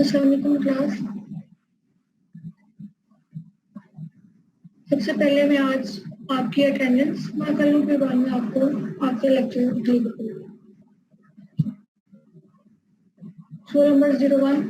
अस्सलाम वालेकुम क्लास। सबसे पहले मैं आज आपकी अटेंडेंस मार्क कर लूँ, फिर बाद में आपको आपके लेक्चर डिलीवर करूँगी। Roll number 01।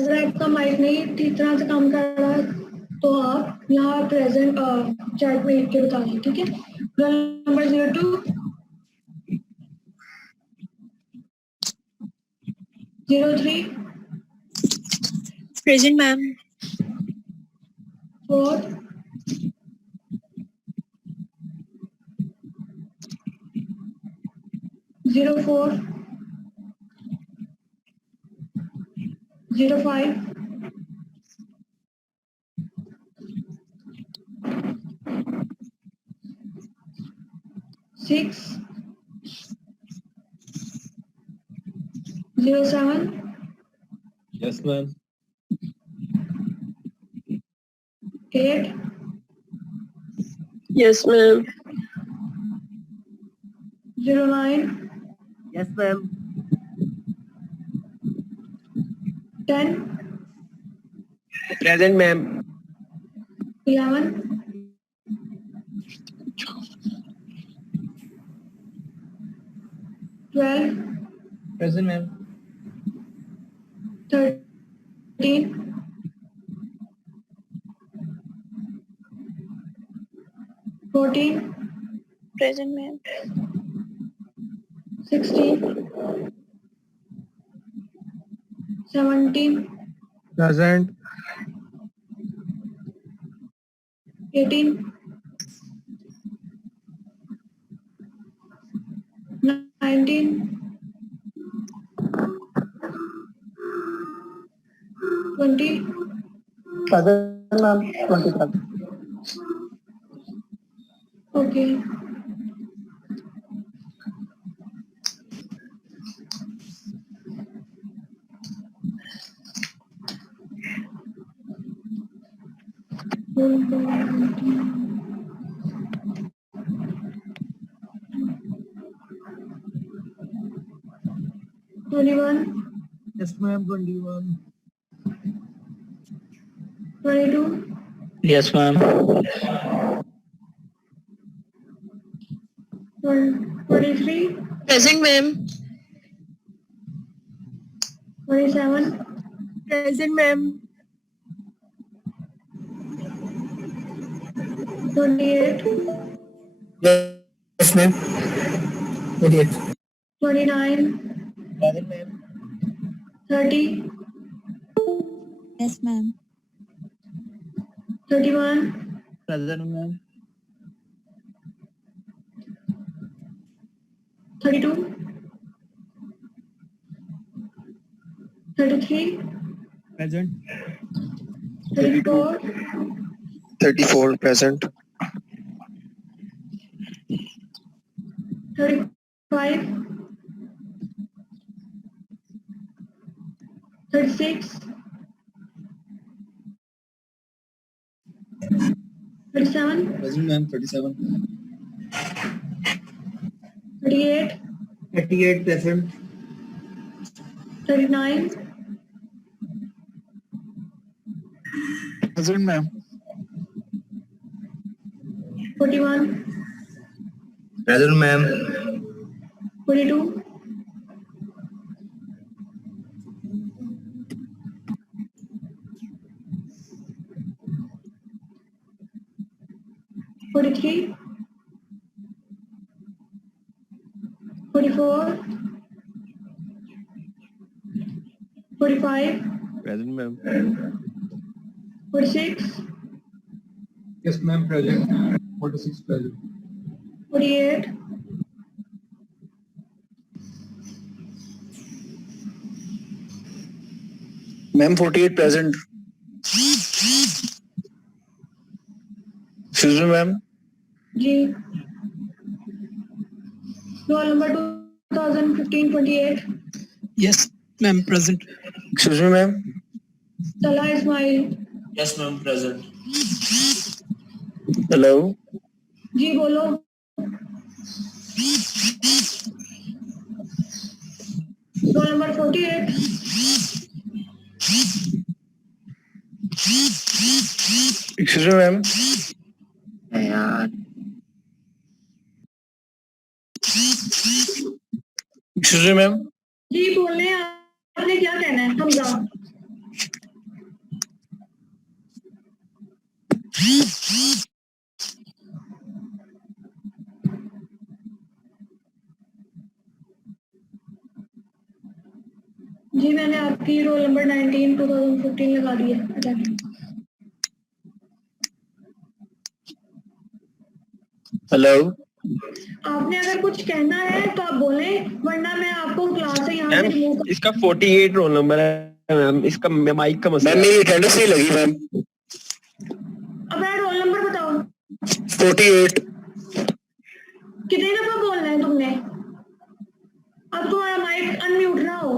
अगर आपका माइक नहीं ठीक तरह से काम कर रहा है तो आप यहाँ प्रेजेंट चैट में लिख के बता दें, ठीक है। Roll number 02, 03, Present, ma'am. 4, 04, 05, 6, 07, Yes, ma'am. 8, Yes, ma'am. 09, Yes, ma'am. 10, Present, ma'am. 11, 12, Present, ma'am. 13, 14, Present, ma'am. 16, 17, Present. 18, 19, 20, Present, ma'am. 27. okay. Twenty-one, Yes, ma'am. 21. 22, Yes, ma'am. 23, Present, ma'am. 27, Present, ma'am. 28, Yes, ma'am. 28. 29, Present, ma'am. 30, Yes, ma'am. 31, Present, ma'am. 32, 33, Present. 34, 34 present. 35, 36, 37, Present, ma'am. 37. 38, 38 present. 39, Present, ma'am. 41, Present, ma'am. 42, 43, 44, 45, Present, ma'am. 46, Yes, ma'am. Present. 46 present. 48, Ma'am, 48 present. Excuse me, ma'am. जी roll number 2015-28 Yes, ma'am. Present. Excuse me, ma'am. तला Ismail Yes, ma'am. Present. Hello. जी बोलो roll number 48 Excuse me, ma'am. Excuse me, ma'am. जी बोलने हैं, आपने क्या कहना है हमजा जी मैंने आपकी रोल नंबर 19-2015 लगा दी है अटेंडेंस Hello. आपने अगर कुछ कहना है तो आप बोलें वरना मैं आपको क्लास से यहाँ से मैम रिमूव कर इसका 48 रोल नंबर है मैम, इसका माइक का मसला मैम है। मेरी अटेंडेंस नहीं लगी मैम। अब यार रोल नंबर बताओ 48। कितनी दफा बोलना है तुमने अब तुम्हारा माइक अनम्यूट ना हो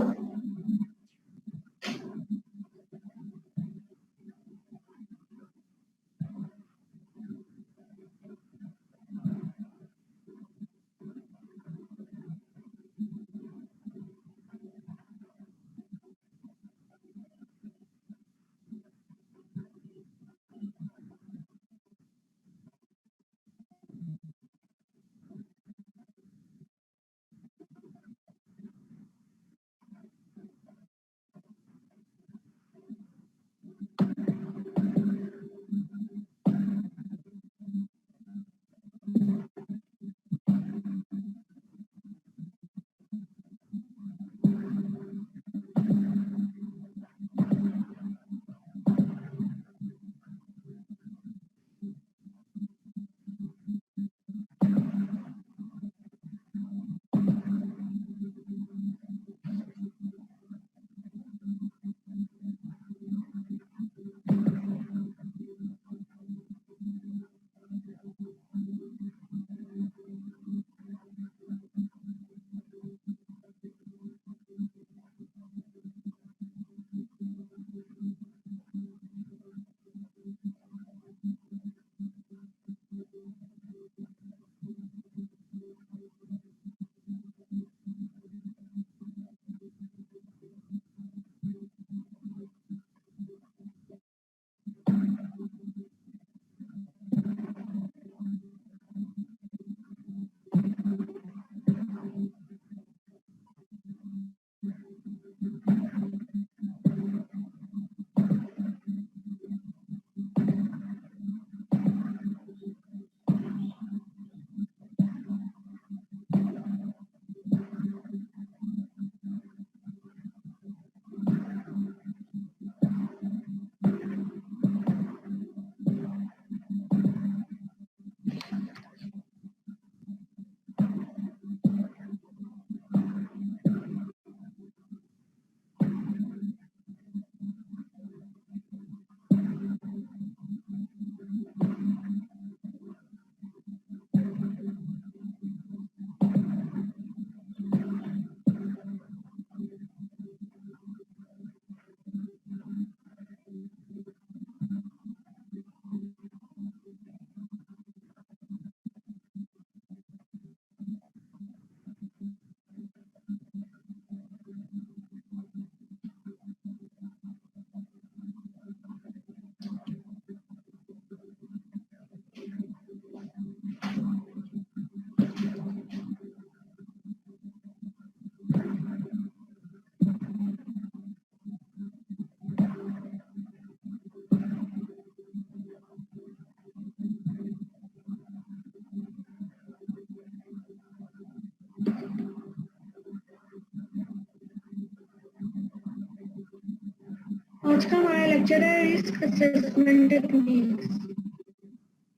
आज का हमारा लेक्चर है risk assessment techniques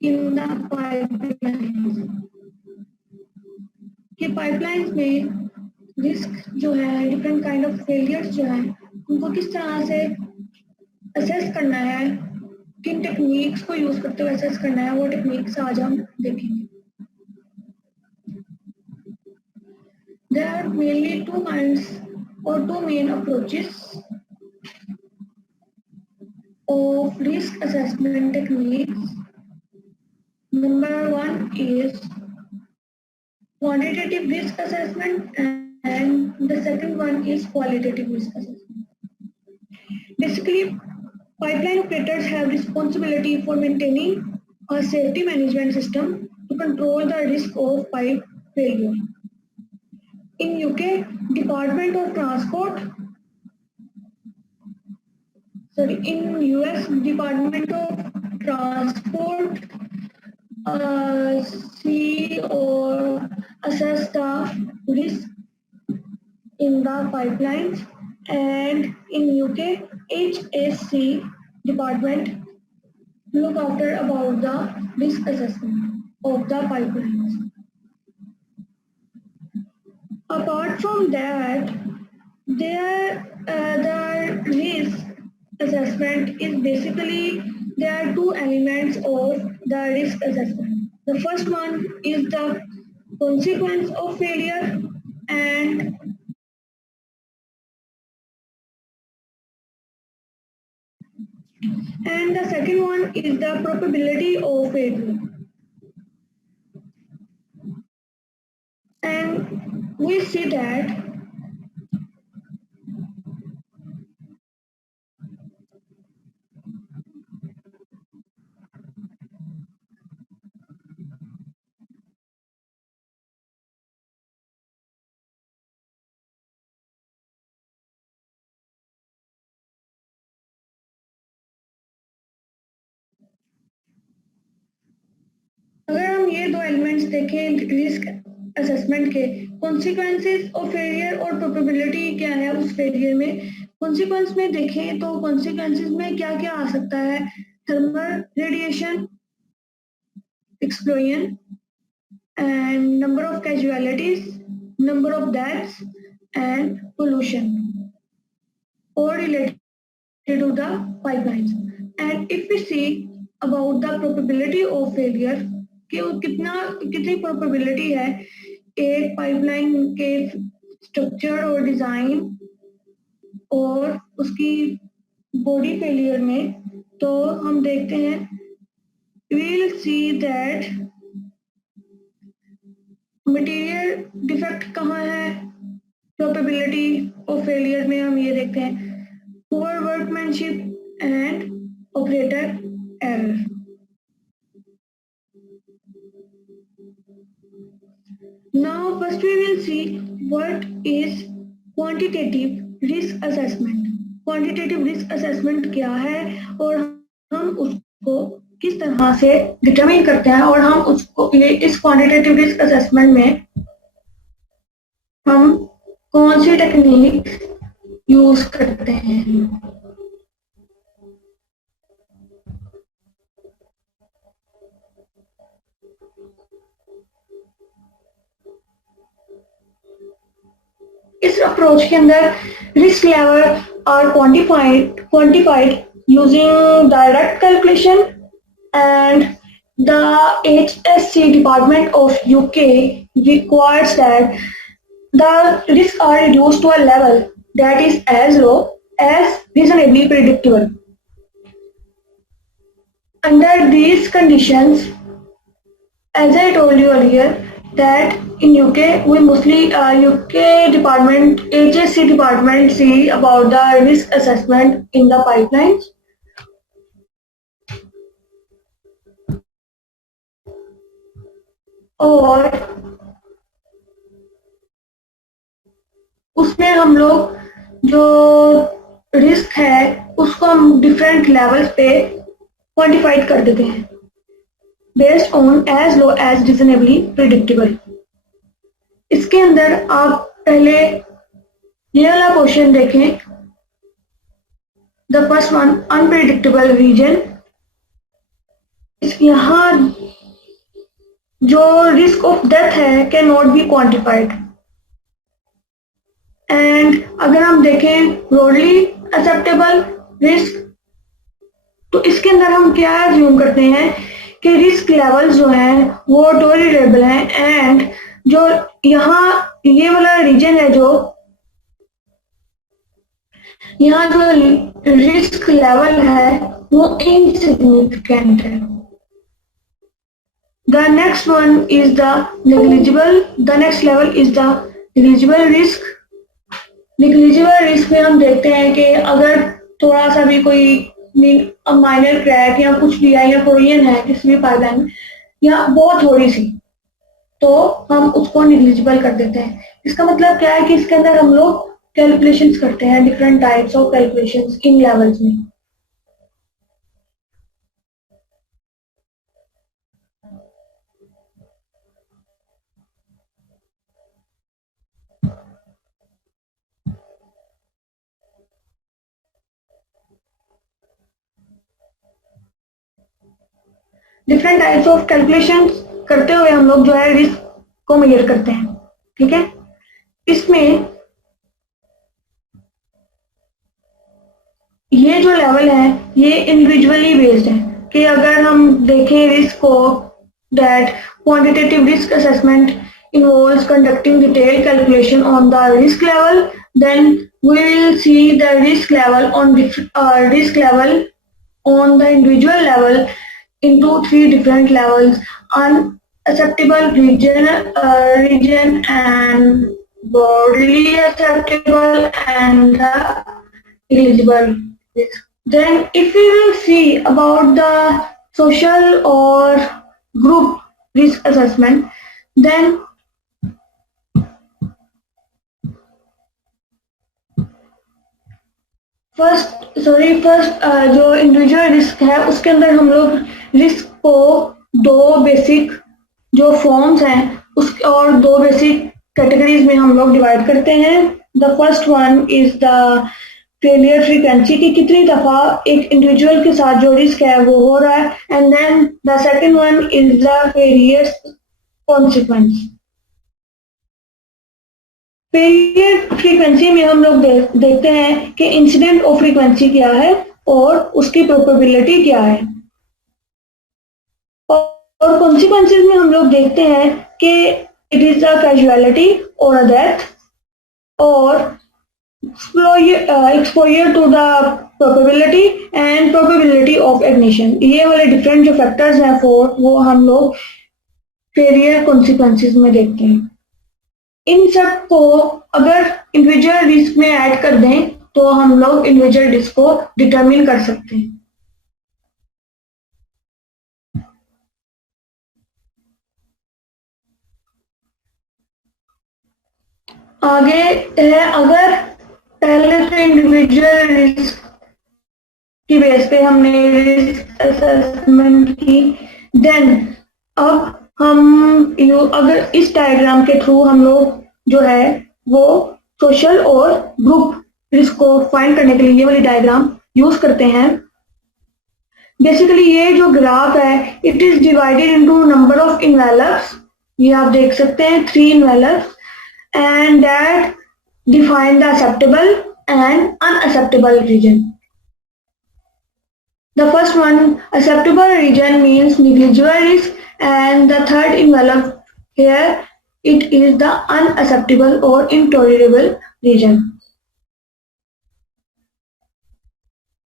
in the pipelines कि पाइपलाइंस में रिस्क जो है डिफरेंट काइंड ऑफ फेलियर्स जो है उनको किस तरह से असेस करना है किन टेक्निक्स को यूज करते हुए असेस करना है, वो टेक्निक्स आज हम देखेंगे। There are mainly two kinds or two main approaches of risk assessment techniques. Number one is quantitative risk assessment and the second one is qualitative risk assessment. Basically, pipeline operators have responsibility for maintaining a safety management system to control the risk of pipe failure. In UK, Department of Transport, in US, Department of Transport see or assess the risk in the pipelines, and in UK, HSC department look after about the risk assessment of the pipelines. Apart from that, the risk assessment is basically, there are two elements of the risk assessment. The first one is the consequence of failure, and the second one is the probability of failure. And we see that अगर हम ये दो elements देखें risk assessment के, consequences of failure और probability क्या है उस फेलियर में। कॉन्सिक्वेंस में देखें तो कॉन्सिक्वेंसेस में क्या क्या आ सकता है, thermal radiation, explosion and number of casualties, number of deaths and pollution और related to the pipelines. And if we see about the probability of failure, कि वो कितनी प्रोबेबिलिटी है एक पाइपलाइन के स्ट्रक्चर और डिजाइन और उसकी बॉडी फेलियर में, तो हम देखते हैं we will see that material defect कहाँ है, प्रोबेबिलिटी ऑफ फेलियर में हम ये देखते हैं poor workmanship and operator error. Now first we will see what is quantitative risk assessment. Quantitative risk assessment क्या है और हम उसको किस तरह से डिटरमाइन करते हैं, और हम उसको इस क्वांटिटेटिव रिस्क असेसमेंट में हम कौन सी टेक्निक यूज करते हैं। इस अप्रोच के अंदर risk level are quantified using direct calculation, and the HSC department of UK requires that the risks are reduced to a level that is as low as reasonably predictable. Under these conditions, as I told you earlier, that in UK we mostly UK department, HSC department see about the risk assessment in the pipelines. और उसमें हम लोग जो risk है उसको हम different levels पे quantified कर देते हैं based on as low as reasonably predictable. इसके अंदर आप पहले ये वाला क्वेश्चन देखें, the first one unpredictable region. यहाँ जो रिस्क ऑफ डेथ है can not be quantified, and अगर हम देखें ब्रॉडली एक्सेप्टेबल रिस्क, तो इसके अंदर हम क्या अज्यूम करते हैं कि रिस्क लेवल्स जो हैं वो टॉलरेबल हैं, एंड जो यहाँ ये वाला रीजन है, जो यहाँ जो रिस्क लेवल है वो इनसिग्निफिकेंट है. The next one is the negligible. The next level is the negligible risk. Negligible risk में हम देखते हैं कि अगर थोड़ा सा भी कोई माइनर क्रैक या कुछ भी है या कोरियन है किसी भी पाइपलाइन में या बहुत थोड़ी सी, तो हम उसको निग्लिजिबल कर देते हैं. इसका मतलब क्या है कि इसके अंदर हम लोग कैलकुलेशंस करते हैं, different types of calculations in levels में. डिफरेंट टाइप्स ऑफ कैलकुलेशन करते हुए हम लोग जो है रिस्क को मेजर करते हैं. ठीक है, इसमें ये जो लेवल है ये इंडिविजुअली बेस्ड है कि अगर हम देखें रिस्क को, that quantitative risk assessment involves conducting detailed calculation on the risk level, then we will see the risk level on the individual level into 3 different levels: unacceptable region and broadly acceptable and eligible risk. Then if we will see about the social or group risk assessment, then first जो individual risk है उसके अंदर हम लोग risk को 2 basic जो forms हैं उस और 2 बेसिक कैटेगरीज में हम लोग डिवाइड करते हैं. The first one is the failure frequency, कि कितनी दफा एक इंडिविजुअल के साथ जो रिस्क है वो हो रहा है, and then the second one is the failure consequence. Failure frequency में हम लोग देखते हैं कि इंसिडेंट ऑफ फ्रीक्वेंसी क्या है और उसकी प्रोबेबिलिटी क्या है, और कॉन्सिक्वेंसेस में हम लोग देखते हैं कि इट इज अ कैजुअलिटी और अ डेथ और exposure to the probability and probability of ignition. ये वाले डिफरेंट जो फैक्टर्स हैं वो हम लोग फेलियर कॉन्सिक्वेंसेस में देखते हैं. इन सब को अगर इंडिविजुअल रिस्क में ऐड कर दें तो हम लोग इंडिविजुअल रिस्क को डिटरमिन कर सकते हैं. आगे है, अगर पहले से इंडिविजुअल रिस्क की बेस पे हमने रिस्क असेसमेंट की, देन अब अगर इस डायग्राम के थ्रू हम लोग जो है वो सोशल और ग्रुप रिस्क को फाइंड करने के लिए ये वाली डायग्राम यूज करते हैं. बेसिकली ये जो ग्राफ है it is divided into number of envelopes. ये आप देख सकते हैं 3 envelopes, and that define the acceptable and unacceptable region. The first one, acceptable region, means negligible risk, and the third envelope here, it is the unacceptable or intolerable region.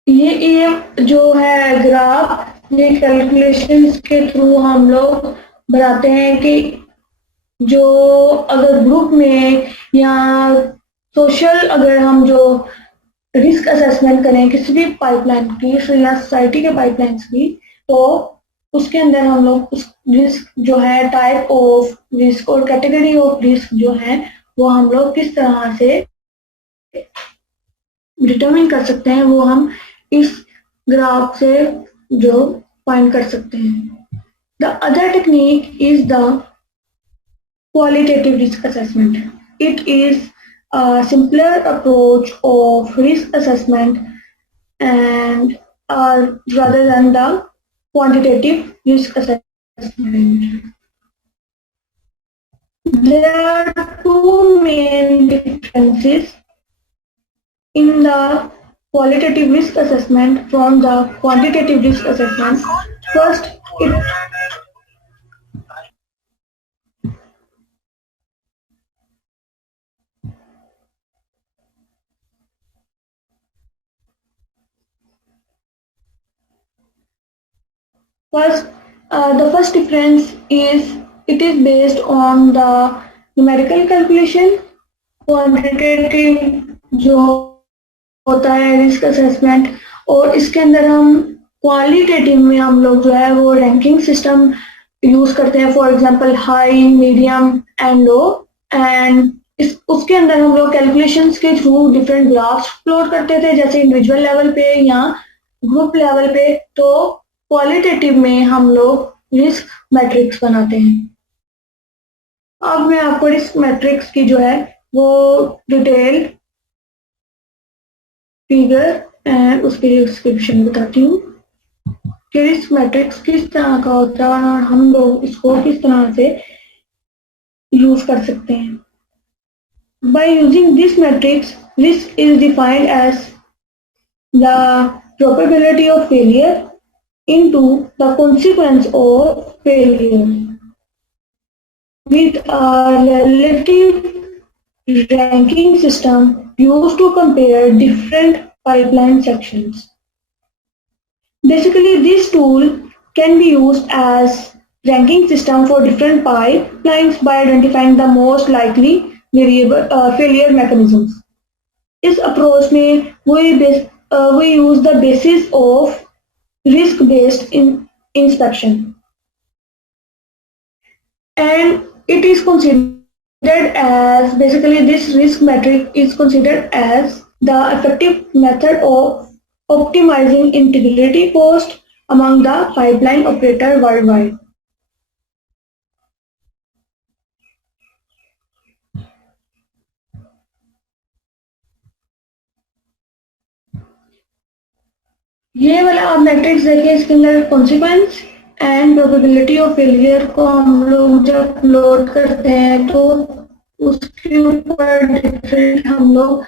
ये जो है graph, ये calculations के through हम लोग बताते हैं कि जो अगर ग्रुप में या सोशल अगर हम जो रिस्क असेसमेंट करें किसी भी पाइपलाइन की या सोसाइटी के पाइपलाइंस की, तो उसके अंदर हम लोग उस रिस्क जो है टाइप ऑफ रिस्क और कैटेगरी ऑफ रिस्क जो है वो हम लोग किस तरह से डिटरमिन कर सकते हैं वो हम इस ग्राफ से जो फाइंड कर सकते हैं. The other technique is the qualitative risk assessment. It is a simpler approach of risk assessment and rather than the quantitative risk assessment. There are 2 main differences in the qualitative risk assessment from the quantitative risk assessment. First, it First, the first difference is it is based on the numerical calculation. Quantitative जो होता है risk assessment, और इसके अंदर हम qualitative में हम लोग जो है वो रैंकिंग सिस्टम यूज करते हैं. For example high, medium and low. And उसके अंदर हम लोग कैलकुलेशंस के थ्रू डिफरेंट ग्राफ्स प्लॉट करते थे, जैसे इंडिविजुअल लेवल पे या ग्रुप लेवल पे. तो क्वालिटेटिव में हम लोग रिस्क मैट्रिक्स बनाते हैं. अब मैं आपको रिस्क मैट्रिक्स की जो है वो डिटेल फिगर एंड उसकी डिस्क्रिप्शन बताती हूँ कि रिस्क मैट्रिक्स किस तरह का होता है और हम लोग इसको किस तरह से यूज कर सकते हैं. By using this matrix, risk is defined as the probability of failure into the consequence of failure with a relative ranking system used to compare different pipeline sections. Basically, this tool can be used as ranking system for different pipelines by identifying the most likely failure mechanisms. इस approach में we use the basis of risk-based inspection, and it is considered as, basically this risk metric is considered as the effective method of optimizing integrity cost among the pipeline operator worldwide. ये वाला आप matrix देखिए, इसके अंदर consequence and probability of failure को हम लोग जब लोड करते हैं तो उसके ऊपर डिफरेंट हम लोग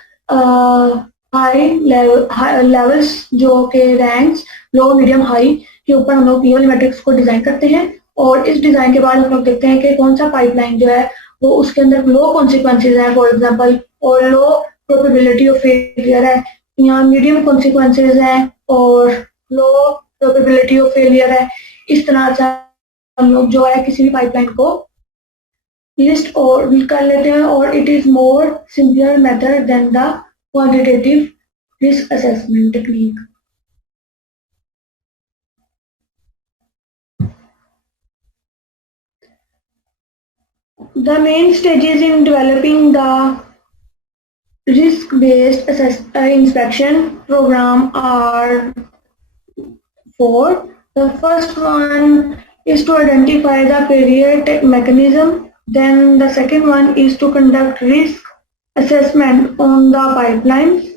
हाई लेवल्स जो के रैंक्स लो, मीडियम, हाई के ऊपर हम लोग पीएल मैट्रिक्स को डिजाइन करते हैं. और इस डिजाइन के बाद हम लोग देखते हैं कि कौन सा पाइपलाइन जो है वो उसके अंदर लो कॉन्सिक्वेंसेज है फॉर एग्जांपल, और लो प्रोबेबिलिटी ऑफ फेलियर है, यहाँ मीडियम कॉन्सिक्वेंसेज है और लो प्रोबेबिलिटी ऑफ फेलियर है. इस तरह से हम लोग जो है किसी भी पाइपलाइन को लिस्ट और कर लेते हैं, और it is more simpler method than the quantitative risk assessment technique. The main stages in developing the risk-based inspection program are four. The first one is to identify the failure mechanism. Then the second one is to conduct risk assessment on the pipelines.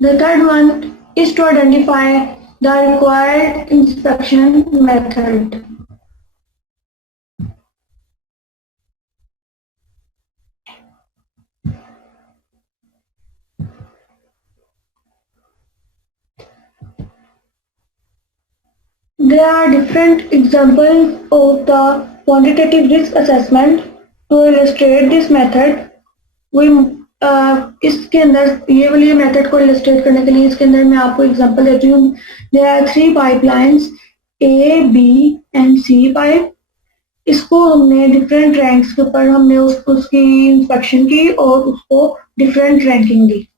The third one is to identify the required inspection method. There are different examples of the quantitative risk assessment. To illustrate this method, we इसके अंदर ये वाली method को illustrate करने के लिए इसके अंदर मैं आपको एग्जांपल देती हूँ. There are 3 pipelines A, B and C pipe. इसको हमने डिफरेंट रैंक्स के ऊपर हमने उसकी इंस्पेक्शन की और उसको different ranking the.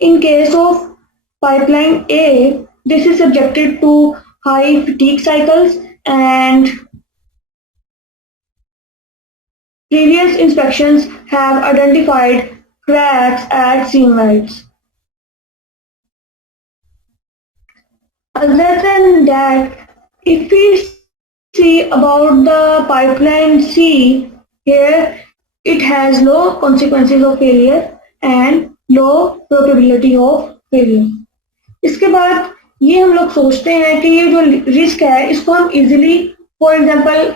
In case of pipeline A, this is subjected to high fatigue cycles, and previous inspections have identified cracks at seam heights. Other than that, if we see about the pipeline C, here it has low consequences of failure and low probability of failure. इसके बाद ये हम लोग सोचते हैं कि ये जो रिस्क है इसको हम इजीली, फॉर एग्जांपल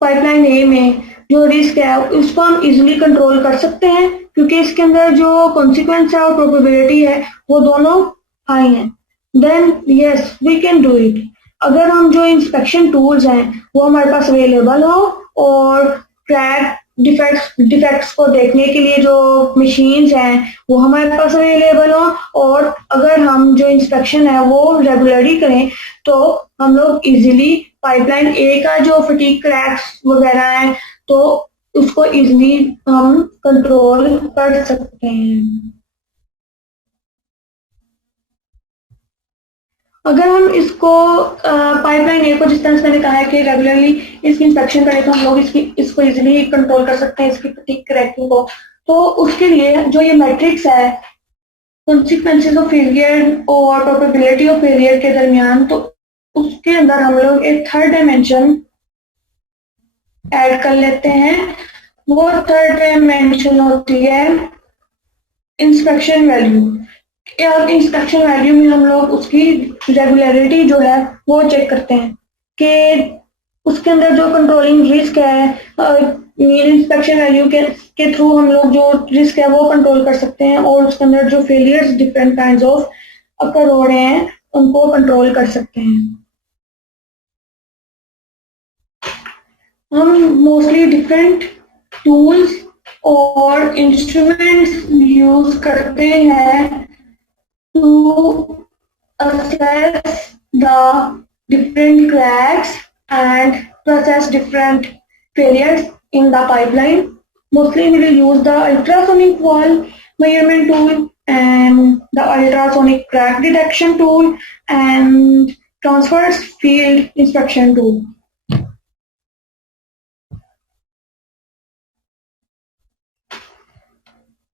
पाइपलाइन ए में जो रिस्क है उसको हम इजीली कंट्रोल कर सकते हैं, क्योंकि इसके अंदर जो कॉन्सिक्वेंस है और प्रोबेबिलिटी है वो दोनों हाई हैं. Then yes we can do it. अगर हम जो इंस्पेक्शन टूल्स हैं वो हमारे पास अवेलेबल हो और क्रैक डिफेक्ट्स को देखने के लिए जो मशीन्स हैं वो हमारे पास अवेलेबल हो, और अगर हम जो इंस्पेक्शन है वो रेगुलरली करें तो हम लोग इजीली पाइपलाइन ए का जो फटीग क्रैक्स वगैरह हैं तो उसको इजीली हम कंट्रोल कर सकते हैं. अगर हम इसको पाइपलाइन ए को जिस तरह से मैंने कहा है कि रेगुलरली इसकी इंस्पेक्शन करें तो हम लोग इसको इजीली कंट्रोल कर सकते हैं, इसकी फटीग क्रैकिंग को. तो उसके लिए जो ये मैट्रिक्स है कॉन्सिक्वेंसेस ऑफ फेलियर और प्रोबेबिलिटी ऑफ फेलियर के दरमियान, तो उसके अंदर हम लोग एक थर्ड डायमेंशन ऐड कर लेते हैं. वो थर्ड डायमेंशन होती है इंस्पेक्शन वैल्यू. इंस्पेक्शन वैल्यू में हम लोग उसकी रेगुलरिटी जो है वो चेक करते हैं कि उसके अंदर जो कंट्रोलिंग रिस्क है इंस्पेक्शन वैल्यू के थ्रू हम लोग जो रिस्क है वो कंट्रोल कर सकते हैं, और उसके अंदर जो फेलियर्स डिफरेंट काइंड्स ऑफ अकर हो रहे हैं उनको कंट्रोल कर सकते हैं. हम मोस्टली डिफरेंट टूल्स और इंस्ट्रूमेंट्स यूज करते हैं to assess the different cracks and process different failures in the pipeline. Mostly we will use the ultrasonic wall measurement tool and the ultrasonic crack detection tool and transverse field inspection tool.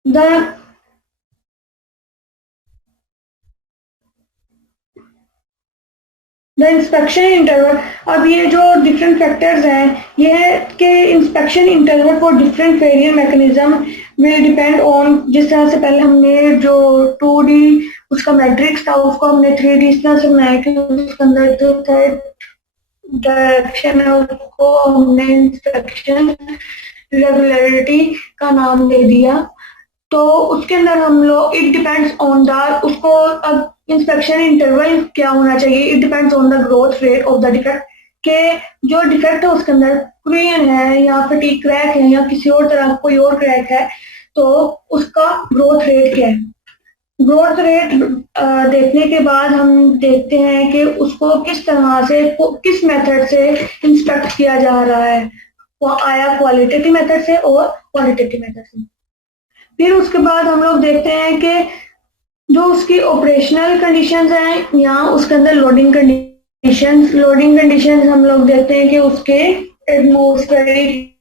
The inspection interval. अब ये जो different factors हैं ये है कि inspection interval for different failure mechanism will depend on, जिस तरह से पहले हमने जो 2D उसका मैट्रिक्स था उसको हमने 3D इस तरह से बनाया कि उसके अंदर जो थर्ड डायरेक्शन है उसको हमने इंस्पेक्शन रेगुलरिटी का नाम दे दिया. तो उसके अंदर हम लोग इट डिपेंड्स ऑन द उसको अब इंस्पेक्शन इंटरवल क्या होना चाहिए, it depends on the growth rate of the defect, के जो डिफेक्ट है उसके अंदर क्रेन है या फटीग क्रैक है या किसी और तरह कोई और क्रैक है तो उसका ग्रोथ रेट क्या है. ग्रोथ रेट देखने के बाद हम देखते हैं कि उसको किस तरह से किस मेथड से इंस्पेक्ट किया जा रहा है, वो आया क्वालिटेटिव मेथड से और क्वांटिटेटिव मेथड से. फिर उसके बाद हम लोग देखते हैं कि जो उसकी ऑपरेशनल कंडीशंस हैं या उसके अंदर लोडिंग कंडीशंस हम लोग देखते हैं कि उसके एटमॉस्फेरिक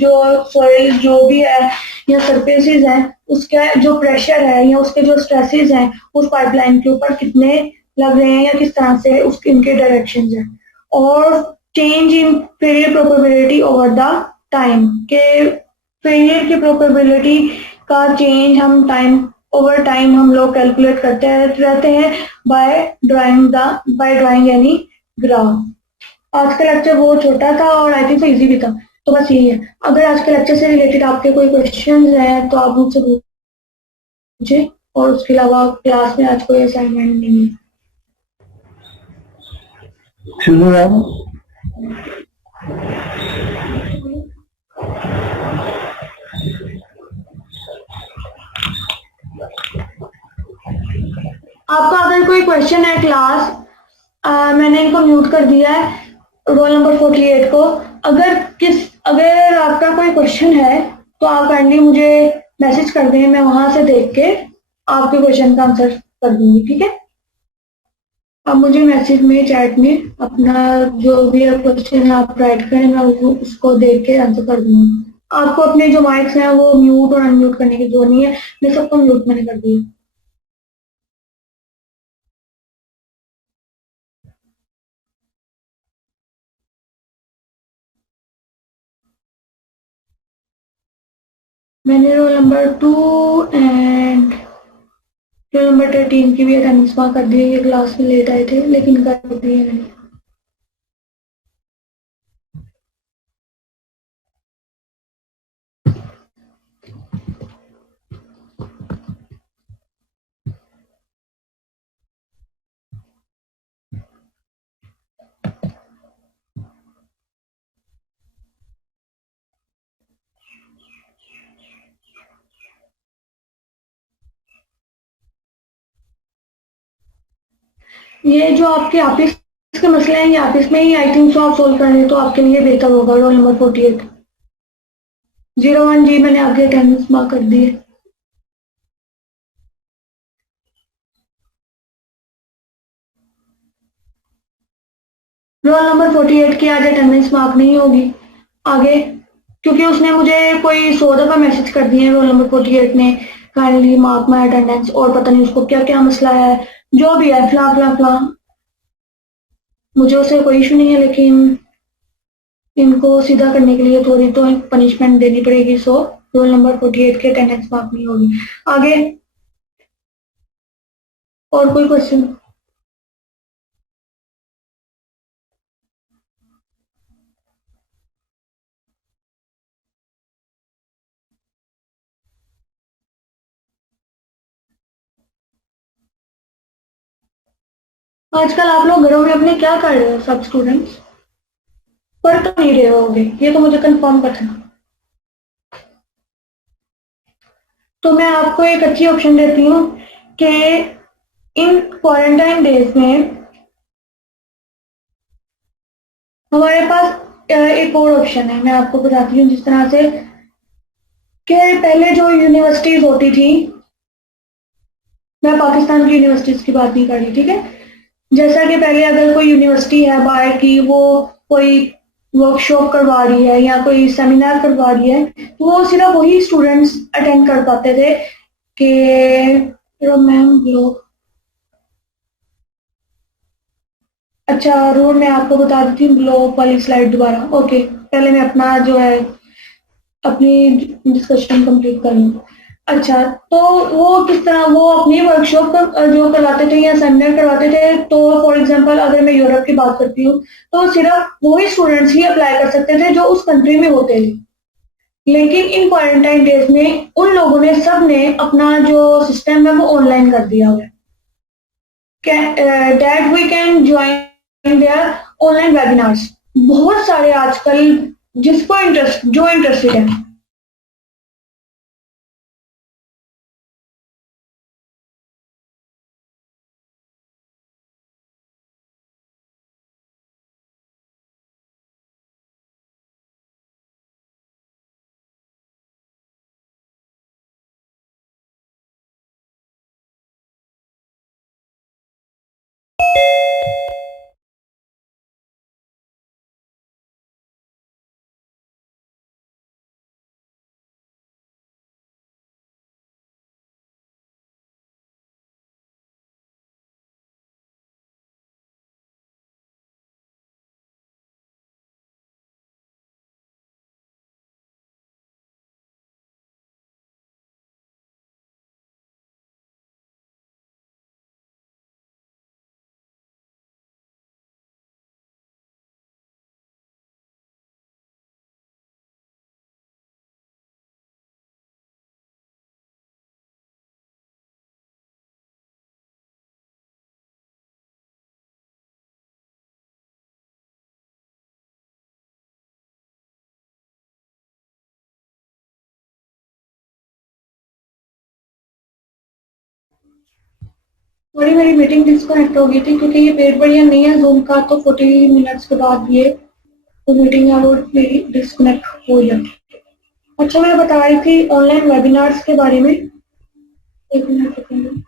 जो सॉइल जो भी है या सरफेसेस हैं उसका जो प्रेशर है या उसके जो स्ट्रेसेस हैं उस पाइपलाइन के ऊपर कितने लग रहे हैं या किस तरह से उसके इनके डायरेक्शंस हैं. और change in failure probability over the time, के फेलियर की प्रोबेबिलिटी का चेंज हम ओवर टाइम हम लोग कैलकुलेट करते रहते हैं बाय ड्राइंग एनी ग्राफ. आज का लेक्चर बहुत छोटा था और आई थिंक इजी भी था, तो बस यही है. अगर आज के लेक्चर से रिलेटेड आपके कोई क्वेश्चन हैं तो आप मुझसे पूछे, और उसके अलावा क्लास में आज कोई असाइनमेंट नहीं है. आपका अगर कोई क्वेश्चन है क्लास, मैंने इनको म्यूट कर दिया है रोल नंबर 48 को. अगर आपका कोई क्वेश्चन है तो आप काइंडली मुझे मैसेज कर दें, मैं वहां से देख के आपके क्वेश्चन का आंसर कर दूंगी, ठीक है। अब मुझे मैसेज में, चैट में अपना जो भी क्वेश्चन है आप राइट करें, मैं उसको देख के आंसर कर दूंगी। आपको अपने जो माइक्स हैं वो म्यूट और अनम्यूट करने की जरूरत नहीं है, मैं सबको म्यूट मैंने कर दिया। मैंने roll number 2 and roll number 13 की भी अटेंडेंस मार्क कर दी है। ये क्लास में लेट आए थे लेकिन कर दिए मैंने। ये जो आपके ऑफिस के मसले हैं, ये ऑफिस में ही आई थिंक सो आप सोल्व कर रहे हैं, तो आपके लिए बेहतर होगा। रोल नंबर 48 01 जी, मैंने आपके अटेंडेंस मार्क कर दी है। रोल नंबर 48 की आज अटेंडेंस मार्क नहीं होगी आगे, क्योंकि उसने मुझे कोई 100 दफा मैसेज कर दिए रोल नंबर 48 ने, काइंडली मार्क माई अटेंडेंस, और पता नहीं उसको क्या क्या मसला है, जो भी है फला फला फला। मुझे उससे कोई इशू नहीं है, लेकिन इनको सीधा करने के लिए थोड़ी तो पनिशमेंट देनी पड़ेगी। सो रोल नंबर 48 की अटेंडेंस मार्क नहीं होगी आगे। और कोई क्वेश्चन? आजकल आप लोग घरों में अपने क्या कर रहे हो? सब स्टूडेंट्स पढ़ तो नहीं रहे होगे, ये तो मुझे कंफर्म पता है। तो मैं आपको एक अच्छी ऑप्शन देती हूँ कि इन क्वारंटाइन डेज में हमारे पास एक और ऑप्शन है। मैं आपको बताती हूँ जिस तरह से कि पहले जो यूनिवर्सिटीज होती थी, मैं पाकिस्तान की यूनिवर्सिटीज की बात नहीं कर रही, ठीक है। जैसा कि पहले अगर कोई यूनिवर्सिटी है बाहर की, वो कोई वर्कशॉप करवा रही है या कोई सेमिनार करवा रही है, तो वो सिर्फ वही स्टूडेंट्स अटेंड कर पाते थे कि मैम लोग। अच्छा रूल मैं आपको बता देती हूँ, ब्लो वाली स्लाइड दोबारा। ओके, पहले मैं अपना जो है अपनी डिस्कशन कंप्लीट कर लूँ। अच्छा, तो वो किस तरह वो अपनी वर्कशॉप जो करवाते थे या सेमिनार करवाते थे, तो फॉर एग्जांपल अगर मैं यूरोप की बात करती हूँ, तो सिर्फ वही स्टूडेंट्स ही अप्लाई कर सकते थे जो उस कंट्री में होते थे। लेकिन इन क्वारंटाइन डेज में उन लोगों ने सब ने अपना जो सिस्टम है वो ऑनलाइन कर दिया हुआ है, that we can join their online webinars. बहुत सारे आजकल जिसको जो इंटरेस्टेड है, थोड़ी मेरी मीटिंग डिस्कनेक्ट हो गई थी क्योंकि ये पेड बढ़िया नहीं है जूम का, तो 40 मिनट्स के बाद ये तो मीटिंग है वो मेरी डिस्कनेक्ट हो जाती। अच्छा, मैं बता रही थी ऑनलाइन वेबिनार्स के बारे में। एक मिनट रुकेंगे।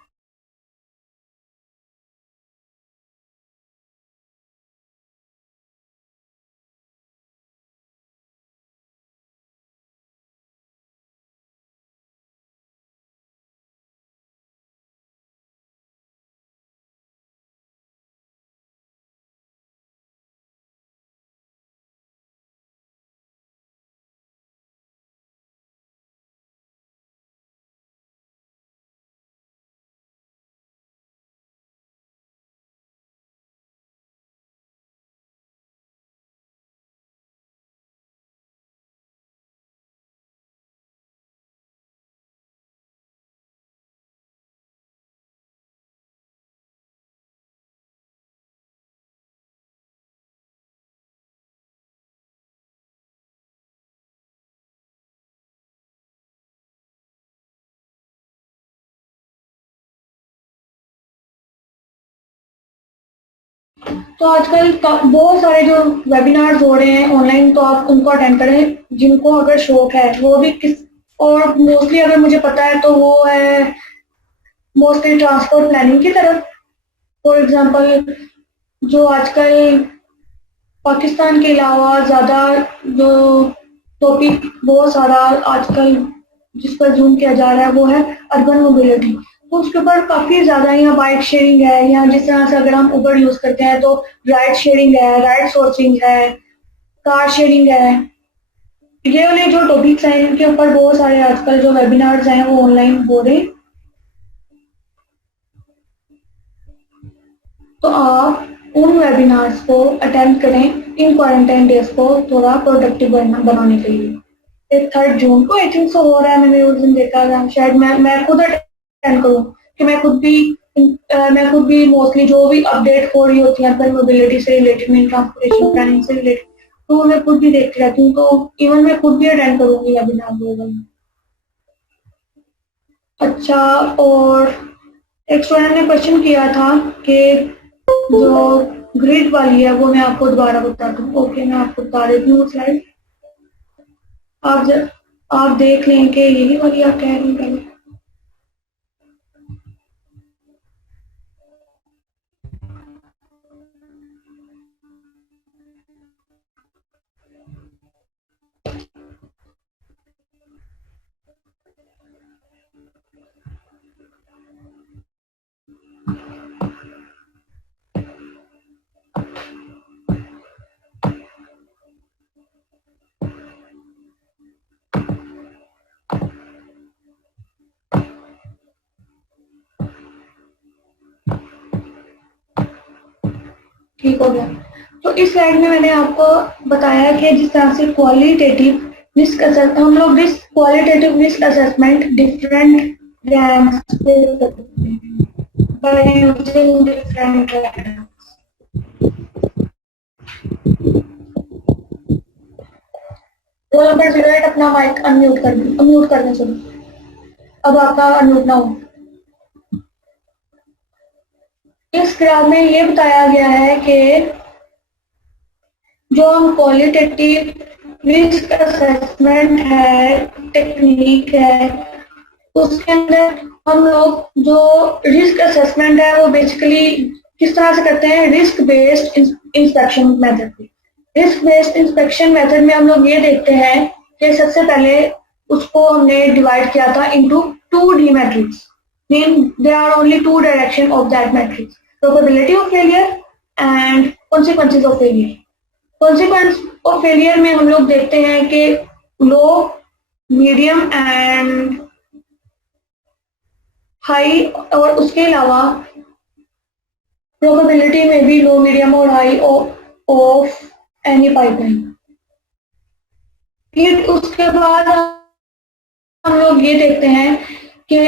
तो आजकल बहुत सारे जो वेबिनार्स हो रहे हैं ऑनलाइन, तो आप उनको अटेंड करें जिनको अगर शौक है। वो भी किस, और मोस्टली अगर मुझे पता है तो वो है मोस्टली ट्रांसपोर्ट प्लानिंग की तरफ। फॉर एग्जांपल जो आजकल पाकिस्तान के अलावा ज़्यादा जो टॉपिक बहुत सारा आजकल जिस पर जूम किया जा रहा है वो है अर्बन मोबिलिटी। तो उसके ऊपर काफ़ी ज़्यादा यहाँ बाइक शेयरिंग है, या जिस तरह से अगर हम उबर यूज़ करते हैं तो राइड शेयरिंग है, राइड सोर्सिंग है, कार शेयरिंग है। ये वाले जो टॉपिक्स हैं इनके ऊपर बहुत सारे आजकल जो वेबिनार्स हैं वो ऑनलाइन हो रहे हैं। तो आप उन वेबिनार्स को अटेंड करें इन क्वारंटाइन डेज को थोड़ा प्रोडक्टिव बनाने के लिए। 3 जून को आई थिंक सो हो रहा है, मैंने उस दिन देखा था। शायद मैं खुद अटेंड करूँ कि मैं खुद भी मोस्टली जो भी अपडेट हो रही होती है अर्बन मोबिलिटी से रिलेटेड, मेन ट्रांसपोर्टेशन प्लानिंग से रिलेटेड, तो मैं खुद भी देखती रहती हूँ। तो इवन मैं खुद भी अटेंड करूँगी वेबिनार वगैरह। अच्छा, और एक स्टूडेंट ने क्वेश्चन किया था कि जो ग्रिड वाली है वो मैं आपको दोबारा बता दूं। ओके, मैं आपको बता देती हूँ स्लाइड। आप देख लें कि यही वाली आप कह रही हैं पहले। ठीक हो गया। तो इस स्लाइड में मैंने आपको बताया कि जिस तरह से क्वालिटेटिव रिस्क असेसमेंट, हम लोग qualitative risk assessment different ranks पे करते हैं by using different ranks. Roll number 08 अपना माइक अनम्यूट करने चलो। अब आपका अनम्यूट ना हो। इस ग्राफ में ये बताया गया है कि जो हम क्वालिटेटिव रिस्क असेसमेंट है टेक्निक है, उसके अंदर हम लोग जो रिस्क असेसमेंट है वो बेसिकली किस तरह से करते हैं, risk based inspection method. Risk based inspection method में हम लोग ये देखते हैं कि सबसे पहले उसको हमने डिवाइड किया था into 2D matrix. Mean there are only 2 direction of that matrix, probability of failure and consequences of failure. Consequence of failure में हम लोग देखते हैं कि लो, मीडियम एंड हाई, और उसके अलावा प्रोबेबिलिटी में भी लो, मीडियम और हाई ऑफ एनी पाइपलाइन। फिर उसके बाद हम लोग ये देखते हैं कि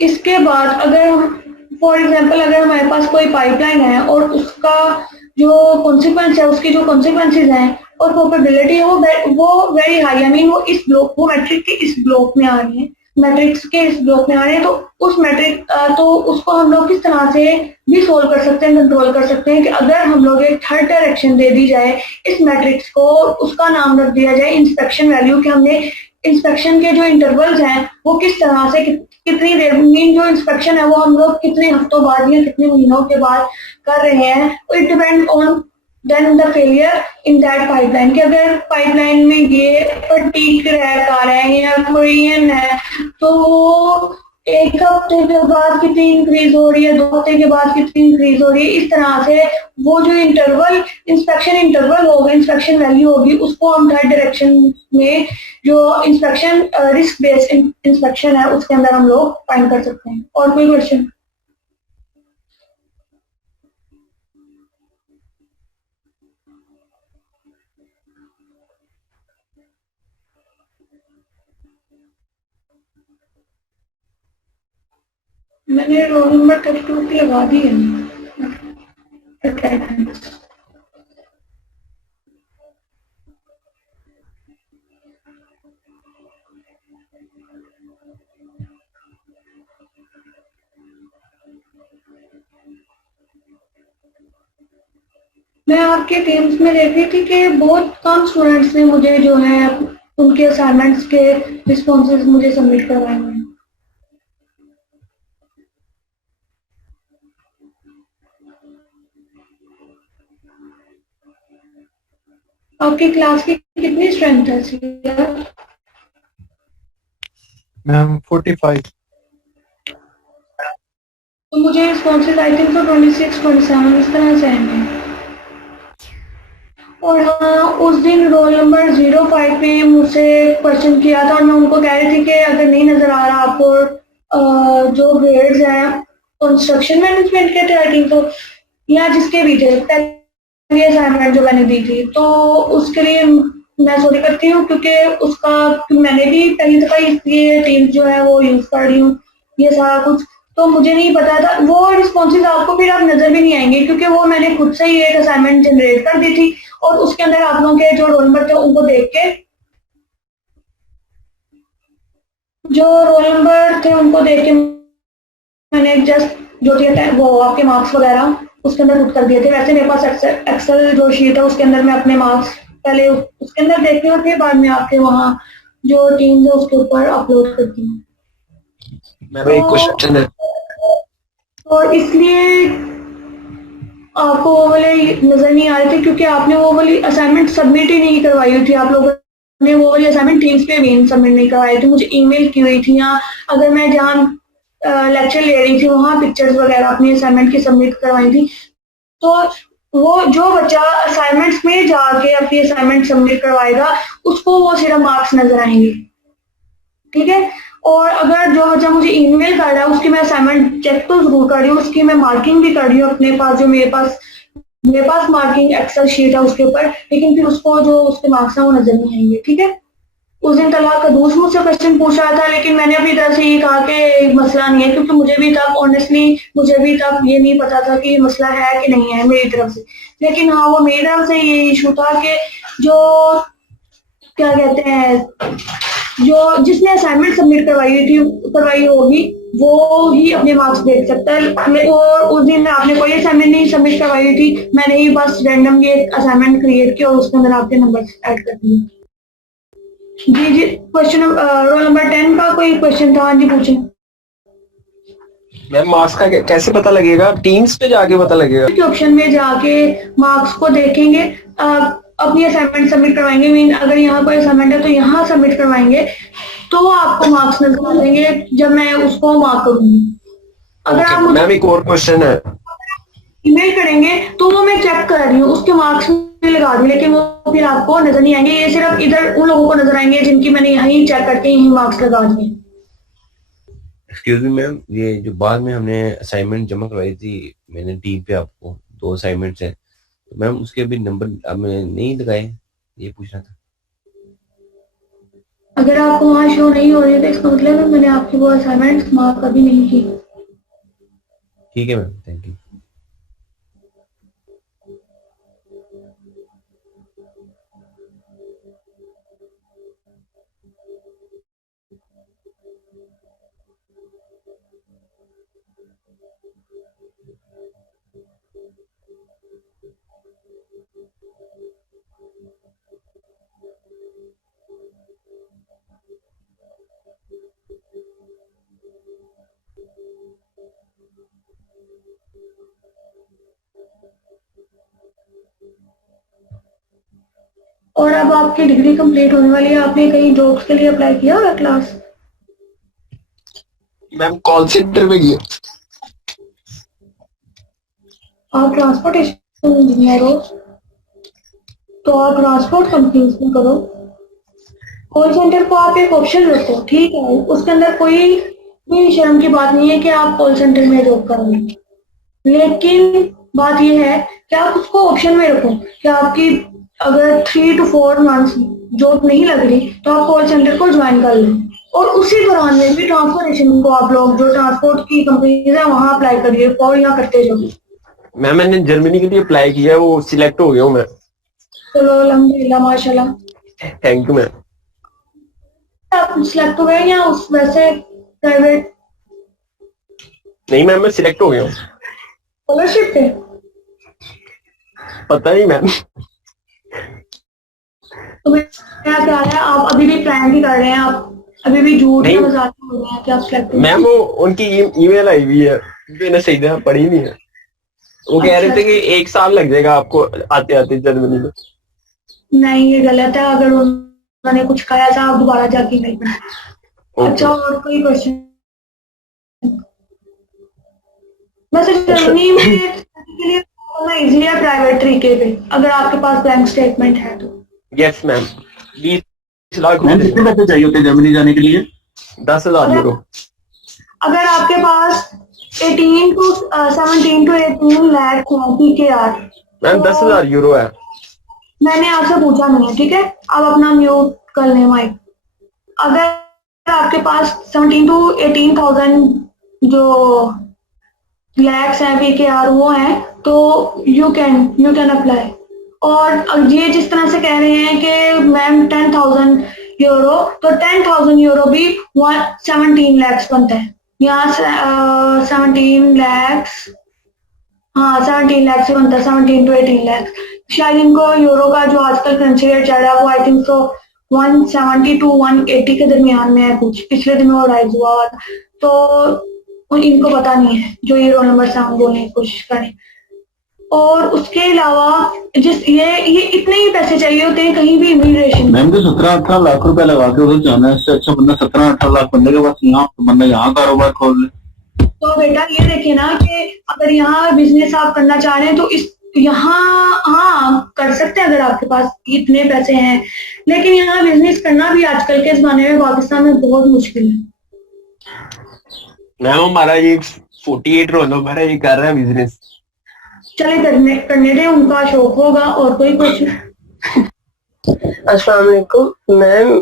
इसके बाद अगर हम फॉर एग्जांपल अगर हमारे पास कोई पाइपलाइन है और उसका जो कॉन्सिक्वेंस है, उसकी जो कॉन्सिक्वेंसेज हैं और प्रोबेबिलिटी है वो वेरी हाई, आई मीन वो इस ब्लॉक, वो मैट्रिक के इस ब्लॉक में आ रही है, मैट्रिक्स के इस ब्लॉक में आ रहे हैं, तो उस मैट्रिक तो उसको हम लोग किस तरह से भी सोल्व कर सकते हैं, कंट्रोल कर सकते हैं कि अगर हम लोग एक थर्ड डायरेक्शन दे दी जाए इस मैट्रिक्स को, उसका नाम रख दिया जाए इंस्पेक्शन वैल्यू, कि हमने इंस्पेक्शन के जो इंटरवल्स हैं वो किस तरह से कितनी देर मीन जो इंस्पेक्शन है वो हम लोग कितने हफ्तों बाद या कितने महीनों के बाद कर रहे हैं, it depend on then the failure in that pipeline, कि अगर पाइपलाइन में ये फटीक क्रैक आ रहा है या कोरियन है तो वो एक हफ्ते के बाद कितनी इंक्रीज हो रही है, 2 हफ्ते के बाद कितनी इंक्रीज हो रही है, इस तरह से वो जो इंस्पेक्शन इंटरवल होगा, इंस्पेक्शन वैल्यू होगी, उसको हम थर्ड डायरेक्शन में जो इंस्पेक्शन रिस्क बेस्ड इंस्पेक्शन है उसके अंदर हम लोग फाइंड कर सकते हैं। और कोई क्वेश्चन? मैंने रोल नंबर 32 की लगा दी है। मैं आपके टीम्स में देख रही थी कि बहुत कम स्टूडेंट्स ने मुझे जो है उनके असाइनमेंट्स के रिस्पॉन्सेज मुझे सबमिट करवाए हुए हैं। आपकी क्लास की कितनी स्ट्रेंथ है सिया? मैम 45। तो मुझे रिस्पॉन्सेज आई थिंक तो 26 27 इस तरह से आएंगे। और हाँ, उस दिन रोल नंबर 05 पे मुझसे क्वेश्चन किया था और मैं उनको कह रही थी कि अगर नहीं नजर आ रहा आपको जो ग्रेड्स हैं कंस्ट्रक्शन मैनेजमेंट के थे आई थिंक, तो या जिसके भी थे पहली असाइनमेंट जो मैंने दी थी, तो उसके लिए मैं सॉरी करती हूँ क्योंकि उसका मैंने भी पहली दफा इसलिए टीम जो है वो यूज कर रही हूँ ये सारा कुछ, तो मुझे नहीं पता था वो रिस्पॉन्सेज आपको फिर आप नजर भी नहीं आएंगे क्योंकि वो मैंने खुद से ही एक असाइनमेंट जनरेट कर दी थी और उसके अंदर आप लोगों के जो रोल नंबर थे उनको देख के जो रोल नंबर थे उनको देख के मैंने जस्ट जो दिया था वो आपके मार्क्स वगैरह उसके अंदर पुट कर दिए थे। वैसे मेरे पास एक्सेल जो शीट है उसके अंदर मैं अपने मार्क्स पहले उसके अंदर देखती हूँ फिर बाद में आपके वहाँ जो टीम्स है उसके ऊपर अपलोड करती हूँ। मैम एक क्वेश्चन है। तो इसलिए आपको वो वाले नजर नहीं आ रहे थे क्योंकि आपने वो वाली असाइनमेंट सबमिट ही नहीं करवाई हुई थी। आप लोगों ने वो वाली असाइनमेंट टीम्स पे भी सबमिट नहीं करवाई थी, मुझे ईमेल की हुई थी, या अगर मैं जहाँ लेक्चर ले रही थी वहाँ पिक्चर्स वगैरह अपनी असाइनमेंट की सबमिट करवाई थी। तो वो जो बच्चा असाइनमेंट्स में जाके अपनी असाइनमेंट सबमिट करवाएगा उसको वो सिर्फ मार्क्स नजर आएंगे, ठीक है। और अगर जो बच्चा मुझे ईमेल कर रहा है उसकी मैं असाइनमेंट चेक तो जरूर कर रही हूँ, उसकी मैं मार्किंग भी कर रही हूँ अपने पास, जो मेरे पास मार्किंग एक्सेल शीट है उसके ऊपर, लेकिन फिर उसको जो उसके मार्क्स हैं वो नजर नहीं आएंगे, ठीक है। उस दिन तला कदूस मुझसे क्वेश्चन पूछ रहा था लेकिन मैंने अपनी तरफ से ये कहा कि मसला नहीं है क्योंकि मुझे भी तब ऑनेस्टली मुझे भी तब ये नहीं पता था कि ये मसला है कि नहीं है मेरी तरफ से। लेकिन हाँ वो मेरी तरफ से ये इशू था कि जो क्या कहते हैं जो जिसने असाइनमेंट सबमिट करवाई होगी वो ही अपने मार्क्स देख सकता है। और उस दिन आपने कोई असाइनमेंट नहीं सबमिट करवाई हुई थी, मैंने ही बस रैंडमली एक असाइनमेंट क्रिएट किया और उसके अंदर आपके नंबर ऐड कर दिए। जी जी, क्वेश्चन रोल नंबर 10 का कोई क्वेश्चन था? हाँ जी पूछे। मैम मार्क्स का कैसे पता लगेगा? टीम्स पे जाके पता लगेगा? ऑप्शन में जाके मार्क्स को देखेंगे, अपनी असाइनमेंट सबमिट करवाएंगे, मीन अगर यहाँ कोई असाइनमेंट है तो यहाँ सबमिट करवाएंगे तो आपको मार्क्स नजर आ जाएंगे जब मैं उसको मार्क करूंगी। अगर आप मुझे मैम एक और क्वेश्चन है। ईमेल करेंगे तो वो मैं चेक कर रही हूँ उसके मार्क्स में लगा दूँ, लेकिन वो फिर आपको नजर नहीं आएंगे, ये सिर्फ इधर उन लोगों को नजर आएंगे जिनकी मैंने यहीं चेक करके यहीं मार्क्स लगा दिए। एक्सक्यूज मी मैम, ये जो बाद में हमने असाइनमेंट जमा करवाई थी मैंने टीम पे आपको 2 असाइनमेंट्स हैं, तो मैम उसके अभी नंबर आपने नहीं लगाए, ये पूछना था। अगर आपको वहाँ शो नहीं हो रही है तो इसका मतलब है मैंने आपकी वो असाइनमेंट मार्क कभी नहीं की। ठीक है मैम, थैंक यू। और अब आपकी डिग्री कंप्लीट होने वाली है, आपने कहीं जॉब्स के लिए अप्लाई किया हुआ क्लास? मैम कॉल सेंटर में गया। आप ट्रांसपोर्टेशन इंजीनियर हो तो आप ट्रांसपोर्ट कंपनीज में करो। कॉल सेंटर को आप एक ऑप्शन रखो, ठीक है, उसके अंदर कोई भी शर्म की बात नहीं है कि आप कॉल सेंटर में जॉब करोगे, लेकिन बात यह है कि आप उसको ऑप्शन में रखो कि आपकी अगर 3 to 4 मंथ्स जॉब नहीं लग रही तो आप कॉल सेंटर को ज्वाइन कर लें, और उसी दौरान में भी ट्रांसपोर्टेशन को आप लोग जो ट्रांसपोर्ट की कंपनीज है वहां अप्लाई करिए और यहाँ करते जाओ। मैम मैंने जर्मनी के लिए अप्लाई किया है, वो सिलेक्ट हो गया हूँ मैं। चलो अल्हम्दुलिल्लाह, माशाल्लाह। Thank you ma'am. आप सिलेक्ट हो गए या उस वैसे प्राइवेट नहीं मैम, मैं सिलेक्ट हो गया हूँ। स्कॉलरशिप पे? पता नहीं मैम। तो मेरा क्या है, आप अभी भी प्लान भी कर रहे हैं, आप अभी भी झूठ नहीं। या मजाक में हो रहे हैं कि आप सिलेक्ट मैम वो उनकी ईमेल आई हुई है, मैंने सही तरह पढ़ी नहीं है। वो कह रहे थे कि 1 साल लग जाएगा आपको आते आते जर्मनी में। नहीं, ये गलत है। अगर उन्होंने कुछ कहा था आप दोबारा जाके नहीं पढ़ा। अच्छा, और कोई क्वेश्चन? वैसे जर्मनी में के लिए इजी है प्राइवेट तरीके पे, अगर आपके पास बैंक स्टेटमेंट है तो। Yes ma'am. 20 लाख मैम कितने पैसे चाहिए होते हैं जर्मनी जाने के लिए? 10,000 यूरो। अगर आपके पास 17 to 18 lakh PKR। Ma'am 10,000 euro है। मैंने आपसे पूछा नहीं है, ठीक है, आप अपना म्यूट कर लें माइक। अगर आपके पास 17 to 18,000 जो लैक्स हैं PKR वो हैं तो यू कैन अप्लाई। और ये जिस तरह से कह रहे हैं कि मैम 10,000 यूरो, तो 10,000 यूरो भी 17 लैक्स बनता है। यहाँ 17 लैक्स, हाँ 17 लैक्स से बनता है, 17 to 18 लैक्स। शायद इनको यूरो का जो आजकल करेंसी रेट चल रहा है वो आई थिंक तो 170 to 180 के दरमियान में है कुछ, पिछले दिन वो राइज हुआ था, तो इनको पता नहीं है जो ये रोल नंबर से हम बोलने की कोशिश करें। और उसके अलावा जिस ये इतने ही पैसे चाहिए होते हैं कहीं भी इमिग्रेशन। मैम तो 17-18 लाख रुपए लगा के उधर जाना है, इससे अच्छा बंदा 17-18 लाख बंदे के पास बंदा यहाँ कारोबार खोल ले। तो बेटा ये देखिए ना कि अगर यहाँ बिजनेस आप करना चाह रहे हैं तो इस यहाँ हाँ कर सकते हैं अगर आपके पास इतने पैसे हैं, लेकिन यहाँ बिजनेस करना भी आजकल के जमाने में पाकिस्तान में बहुत मुश्किल है। मैम हमारा ये 48 रोल नंबर है, ये कर रहा है बिजनेस। चले करने दें, उनका शौक होगा। और कोई क्वेश्चन? अस्सलाम वालेकुम मैम,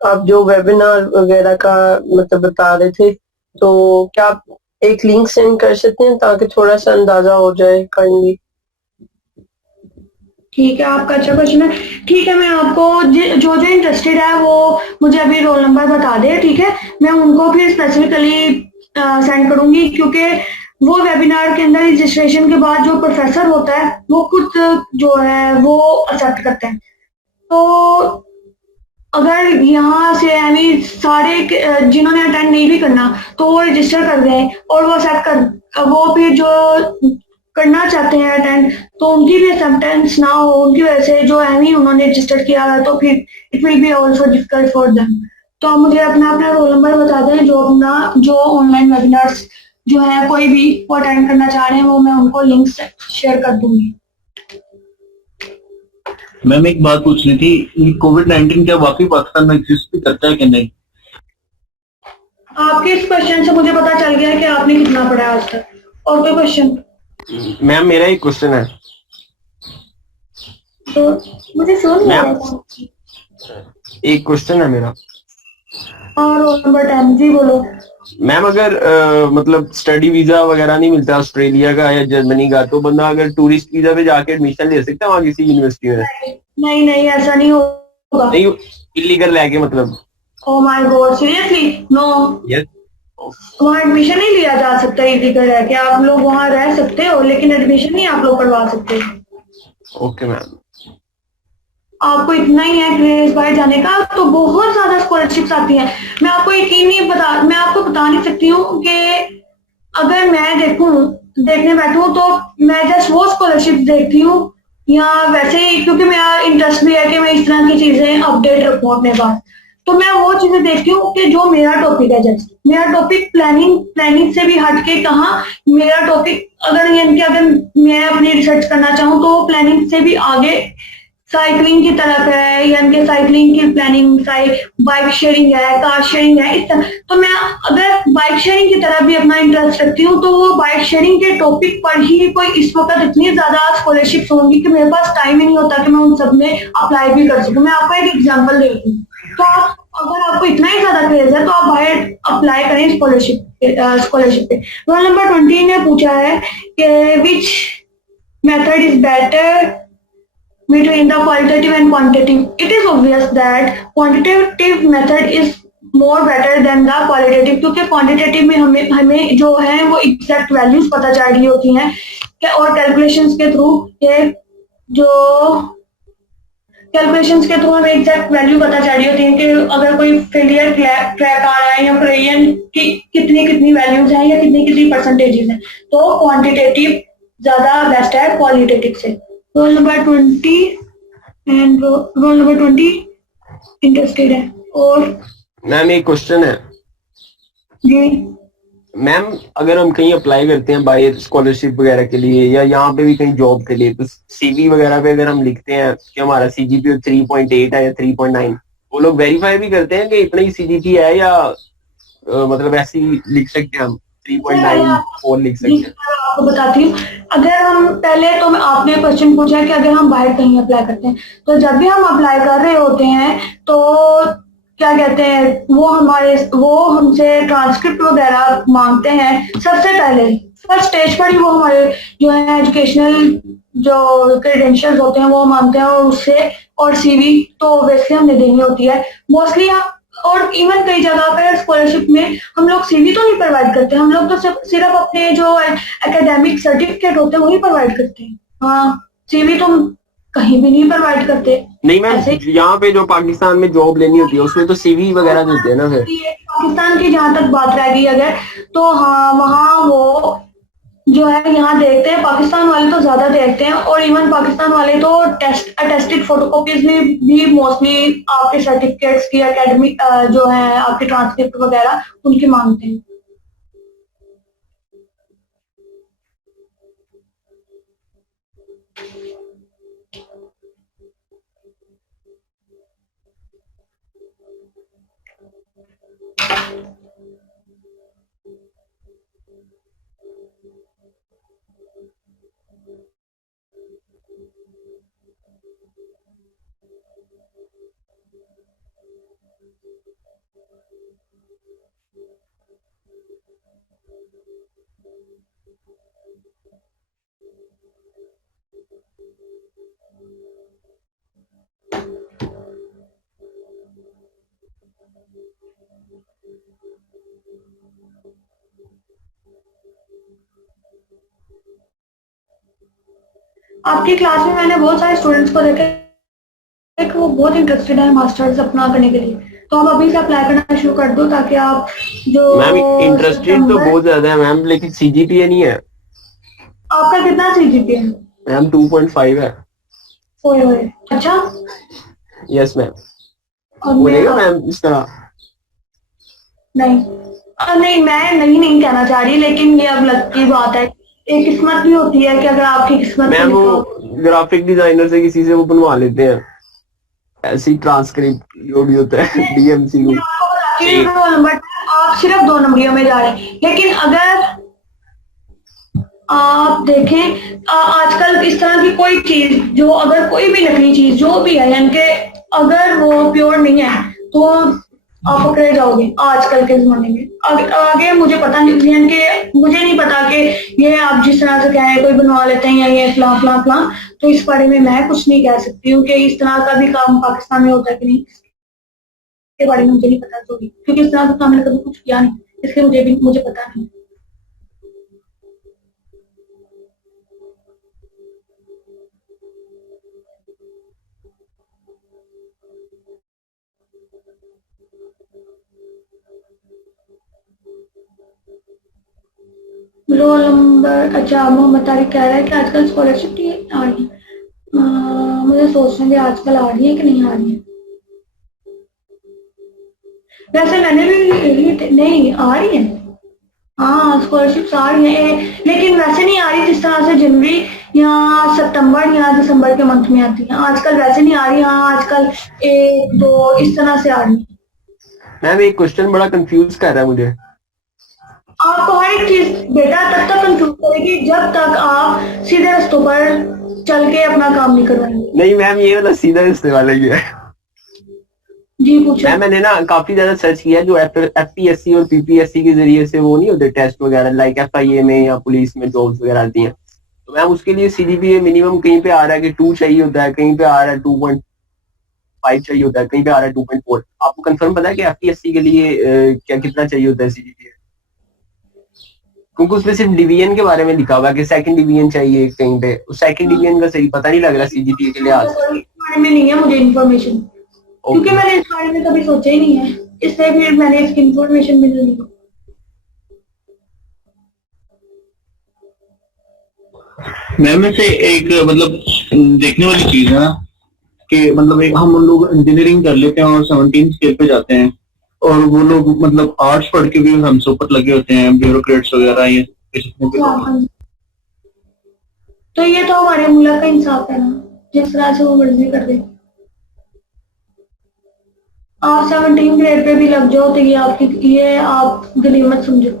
आप जो वेबिनार वगैरह का मतलब बता रहे थे, तो क्या आप एक लिंक सेंड कर सकते हैं ताकि थोड़ा सा अंदाजा हो जाए काइंडली? ठीक है, आपका अच्छा क्वेश्चन है। ठीक है, मैं आपको जो इंटरेस्टेड है वो मुझे अभी रोल नंबर बता दे, ठीक है, मैं उनको फिर स्पेसिफिकली सेंड करूंगी, क्योंकि वो वेबिनार के अंदर रजिस्ट्रेशन के बाद जो प्रोफेसर होता है वो खुद जो है वो एक्सेप्ट करते हैं। तो अगर यहाँ से यानी सारे जिन्होंने अटेंड नहीं भी करना तो वो रजिस्टर कर दें और वो एक्सेप्ट कर, वो फिर जो करना चाहते हैं अटेंड तो उनकी भी एक्सेप्टेंस ना हो उनकी वजह से, जो है नहीं उन्होंने रजिस्टर किया है, तो फिर it will be also difficult for them. तो आप मुझे अपना रोल नंबर बता दें, जो ऑनलाइन वेबिनार्स जो है कोई भी वो अटेंड करना चाह रहे हैं वो मैं उनको लिंक शेयर कर दूंगी। मैम एक बात पूछनी थी, कोविड-19 क्या वाकई पाकिस्तान में एग्जिस्ट भी करता है कि नहीं? आपके इस क्वेश्चन से मुझे पता चल गया कि आपने कितना पढ़ा आज तक। और कोई क्वेश्चन? मैम मेरा एक क्वेश्चन है। तो मुझे सुन मैम एक क्वेश्चन है मेरा। और रोल नंबर 10 जी बोलो। मैम अगर मतलब स्टडी वीजा वगैरह नहीं मिलता ऑस्ट्रेलिया का या जर्मनी का, तो बंदा अगर टूरिस्ट वीजा पे जाके एडमिशन ले सकता है वहाँ किसी यूनिवर्सिटी में? नहीं नहीं, ऐसा नहीं होगा। नहीं, इलीगल लेके मतलब? Oh my god, seriously? No, yes. वहाँ एडमिशन नहीं लिया जा सकता इलीगल है कि आप लोग वहाँ रह सकते हो लेकिन एडमिशन नहीं आप लोग करवा सकते। Okay ma'am. आपको इतना ही है क्रेज बाहर जाने का तो बहुत ज्यादा स्कॉलरशिप्स आती हैं। मैं आपको यकीन नहीं मैं आपको बता नहीं सकती हूँ कि अगर मैं देखने बैठूं तो मैं जस्ट वो स्कॉलरशिप देखती हूँ या वैसे ही क्योंकि मेरा इंटरेस्ट भी है कि मैं इस तरह की चीजें अपडेट रखूं अपने पास, तो मैं वो चीजें देखती हूँ कि जो मेरा टॉपिक है, जस्ट मेरा टॉपिक प्लानिंग से भी हटके कहाँ मेरा टॉपिक, अगर यानी कि अगर मैं अपनी रिसर्च करना चाहूँ तो प्लानिंग से भी आगे साइकिलिंग की तरफ है, यानी कि साइकिलिंग की प्लानिंग, बाइक शेयरिंग है, कार शेयरिंग है, इस तरह। तो मैं अगर बाइक शेयरिंग की तरफ भी अपना इंटरेस्ट रखती हूँ तो वो बाइक शेयरिंग के टॉपिक पर ही कोई इस वक्त इतनी ज्यादा स्कॉलरशिप होंगी कि मेरे पास टाइम ही नहीं होता कि मैं उन सब में अप्लाई भी कर सकूँ। मैं आपको एक एग्जाम्पल देती हूँ, तो आप अगर आपको इतना ही ज्यादा क्रेज है तो आप बाहर अप्लाई करें स्कॉलरशिप पे। रोल नंबर 20 ने पूछा है कि which method is better between the qualitative and quantitative. It is obvious that quantitative method is more better than the qualitative, क्योंकि quantitative में हमें जो है वो exact values पता चल रही होती हैं और calculations के थ्रू हमें एग्जैक्ट वैल्यू पता चल रही होती है कि अगर कोई फेलियर ट्रैक आ रहा है या क्रेडियन की कितनी वैल्यूज हैं या कितनी परसेंटेजेस हैं, तो क्वांटिटेटिव ज्यादा बेस्ट है क्वालिटेटिव से। Roll number 20 and roll number 20 interested है। और मैम एक क्वेश्चन है जी मैम, अगर हम कहीं अप्लाई करते हैं बाय स्कॉलरशिप वगैरह के लिए या यहाँ पे भी कहीं जॉब के लिए, तो सीवी वगैरह पे अगर हम लिखते हैं कि हमारा सीजीपीए 3.8 है या 3.9, वो लोग वेरीफाई भी करते हैं कि इतना ही सीजीपी है या मतलब ऐसे ही लिख सकते हैं हम 3.94 लिख सकते हैं? आपको बताती हूँ। अगर हम पहले तो आपने क्वेश्चन पूछा कि अगर हम बाहर कहीं अप्लाई करते हैं, तो जब भी हम अप्लाई कर रहे होते हैं तो क्या कहते हैं वो हमसे ट्रांसक्रिप्ट वगैरह मांगते हैं सबसे पहले। फर्स्ट स्टेज पर ही वो हमारे जो है एजुकेशनल जो क्रेडेंशियल्स होते हैं वो मांगते हैं, और उससे और सीवी तो वैसे हमने देनी होती है मोस्टली। और इवन कई जगह पर स्कॉलरशिप में हम लोग सीवी तो नहीं प्रोवाइड करते, हम लोग तो सिर्फ अपने जो एकेडमिक सर्टिफिकेट होते हैं वही प्रोवाइड करते हैं। हाँ, सीवी तो हम कहीं भी नहीं प्रोवाइड करते। नहीं मैम, यहाँ पे जो पाकिस्तान में जॉब लेनी होती है उसमें तो सीवी वगैरह देते हैं ना। फिर पाकिस्तान की जहाँ तक बात रह गई अगर, तो हाँ वहाँ वो जो है यहाँ देखते हैं, पाकिस्तान वाले तो ज्यादा देखते हैं, और इवन पाकिस्तान वाले तो अटेस्टेड फोटोकॉपीज भी मोस्टली आपके सर्टिफिकेट्स की एकेडमिक जो है आपके ट्रांसक्रिप्ट वगैरह उनकी मांगते हैं। आपकी क्लास में मैंने बहुत सारे स्टूडेंट्स को देखा है कि वो बहुत इंटरेस्टेड है मास्टर्स अपना करने के लिए, तो आप अभी से अप्लाई करना शुरू कर दो ताकि आप जो मैम इंटरेस्टेड तो बहुत ज्यादा है मैम, लेकिन सीजीपीए नहीं है। आपका कितना सीजीपीए है? मैम 2.5 है। ओए अच्छा, यस मैम। और बोलेगा मैम इस तरह? नहीं मैं नहीं कहना चाह रही, लेकिन ये अब लक की बात है, एक किस्मत भी होती है कि अगर आपकी किस्मत मैम वो ग्राफिक डिजाइनर से किसी से वो बनवा लेते हैं, ऐसी ट्रांसक्रिप्ट जो भी होता है डीएमसी को। आप सिर्फ 2 नंबरियों में जा रहे हैं, लेकिन अगर आप देखें आजकल इस तरह की कोई चीज जो, अगर कोई भी नकली चीज जो भी है यानी कि अगर वो प्योर नहीं है तो आप पकड़े जाओगे आजकल के जमाने में। आगे मुझे पता नहीं, यानी कि मुझे नहीं पता कि ये आप जिस तरह से कह रहे हैं कोई बनवा लेते हैं या ये फलां फलां फलां, तो इस बारे में मैं कुछ नहीं कह सकती हूँ कि इस तरह का भी काम पाकिस्तान में होता है कि नहीं, इसके बारे में मुझे नहीं पता, सॉरी, क्योंकि इस तरह का काम मैंने कभी कुछ किया नहीं, इसलिए मुझे पता नहीं। रोल नंबर, अच्छा मोहम्मद तारिक कह रहा है कि आजकल स्कॉलरशिप की आ रही है। मुझे सोचना कि आजकल आ रही है कि नहीं आ रही है। वैसे मैंने भी नहीं आ रही है, हाँ स्कॉलरशिप्स आ रही है, लेकिन वैसे नहीं आ रही जिस तरह से जनवरी या सितंबर या दिसंबर के मंथ में आती है। आजकल वैसे नहीं आ रही, हाँ आजकल 1 2 इस तरह से आ रही है। मैम एक क्वेश्चन बड़ा कंफ्यूज कर रहा है मुझे। आपको हर एक चीज बेटा तब तक कंफ्यूज करेगी जब तक आप सीधे रास्तों पर चल के अपना काम नहीं करवाएंगे। नहीं मैम, ये वाला सीधा रिश्ते वाला ही है। जी पूछो। मैम मैंने ना काफी ज्यादा सर्च किया, जो FPSC और PPSC के जरिए से वो नहीं होते टेस्ट वगैरह, लाइक FIA में या पुलिस में जॉब्स वगैरह आती हैं, तो मैम उसके लिए CGPA मिनिमम कहीं पे आ रहा है कि 2 चाहिए होता है, कहीं पे आ रहा है 2.5 चाहिए होता है, कहीं पे आ रहा है 2.4। आपको कंफर्म पता है कि FPSC के लिए क्या कितना चाहिए होता है CGPA? क्योंकि उसमें सिर्फ डिवीजन के बारे में लिखा हुआ है कि सेकंड डिवीजन चाहिए कहीं पे, उस सेकंड डिवीजन का सही पता नहीं लग रहा CGPA के लिहाज से। इस बारे में नहीं है मुझे इन्फॉर्मेशन, क्योंकि मैंने इस बारे में कभी सोचा ही नहीं है, इसलिए फिर मैंने इसकी इन्फॉर्मेशन मिल नहीं। मैम से एक मतलब देखने वाली चीज है ना कि मतलब एक हम लोग इंजीनियरिंग कर लेते हैं और 17 स्केल पे जाते हैं, और वो लोग मतलब आर्ट्स पढ़ के भी हमसे ऊपर लगे होते हैं, ब्यूरोक्रेट्स वगैरह ये हाँ, तो ये तो हमारे मुल्क का इंसाफ है ना, जिस तरह से वो मर्जी कर दे। आप 17 ग्रेड पे भी लग जाओ तो ये आप गनीमत समझो।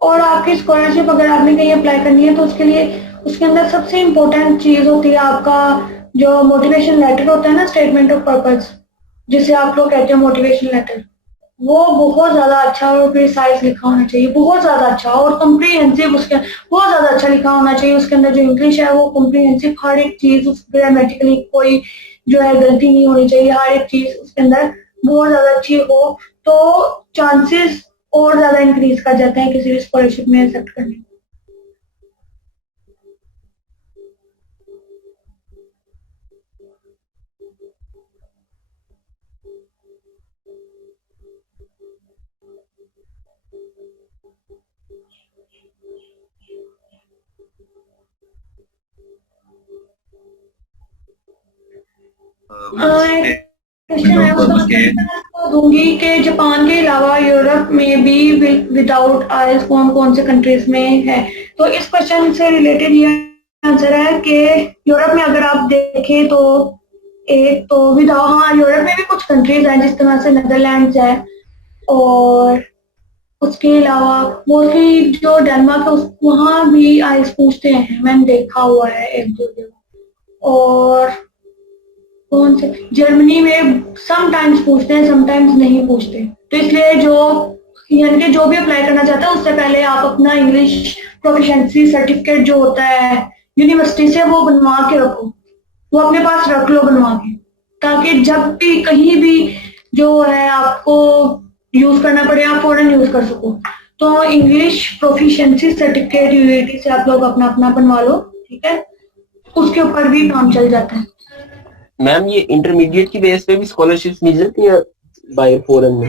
और आपकी स्कॉलरशिप अगर आपने कहीं अप्लाई करनी है तो उसके अंदर सबसे इम्पोर्टेंट चीज होती है आपका जो मोटिवेशन लेटर होता है ना, स्टेटमेंट ऑफ पर्पस, जिसे आप लोग कहते हैं मोटिवेशन लेटर। वो बहुत ज्यादा अच्छा और प्रिसाइज लिखा होना चाहिए, बहुत ज्यादा अच्छा और कॉम्प्रिहेंसिव, उसके बहुत ज्यादा अच्छा लिखा होना चाहिए। उसके अंदर जो इंग्लिश है वो कॉम्प्रिहेंसिव, हर एक चीज उस ग्रामेटिकली कोई जो है गलती नहीं होनी चाहिए, हर एक चीज उसके अंदर बहुत ज्यादा अच्छी हो, तो चांसेस और ज्यादा इंक्रीज कर जाते हैं किसी भी स्कॉलरशिप में एक्सेप्ट करने। क्वेश्चन है उसका दूंगी कि जापान के अलावा यूरोप में भी विदाउट आइल्स कौन कौन से कंट्रीज में है। तो इस क्वेश्चन से रिलेटेड ये आंसर है कि यूरोप में अगर आप देखें तो एक तो विदाउट, हाँ यूरोप में भी कुछ कंट्रीज हैं जिस तरह से नेदरलैंड्स है, और उसके अलावा मोस्टली जो डेनमार्क है वहाँ भी आइल्स पूछते हैं, मैंने देखा हुआ है एक दो जगह। और कौन से जर्मनी में समटाइम्स पूछते हैं, समटाइम्स नहीं पूछते। तो इसलिए यानी कि जो भी अप्लाई करना चाहता है उससे पहले आप अपना इंग्लिश प्रोफिशिएंसी सर्टिफिकेट जो होता है यूनिवर्सिटी से वो बनवा के रखो, वो अपने पास रख लो बनवा के, ताकि जब भी कहीं भी जो है आपको यूज करना पड़े आप फौरन यूज कर सको। तो इंग्लिश प्रोफिशिएंसी सर्टिफिकेट यूनिवर्सिटी से आप लोग अपना अपना बनवा लो, ठीक है, उसके ऊपर भी काम चल जाता है। मैम ये इंटरमीडिएट की बेस पे भी स्कॉलरशिप मिल जाती है बाय फॉरेन में?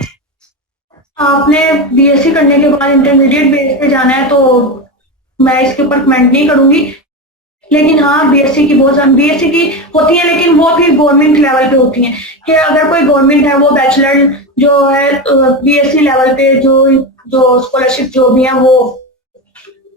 आपने BSc करने के बाद इंटरमीडिएट बेस पे जाना है तो मैं इसके ऊपर कमेंट नहीं करूंगी, लेकिन हाँ BSc की होती है, लेकिन वो भी गवर्नमेंट लेवल पे होती हैं कि अगर कोई गवर्नमेंट है वो बैचलर जो है BSc लेवल पे जो स्कॉलरशिप जो भी है वो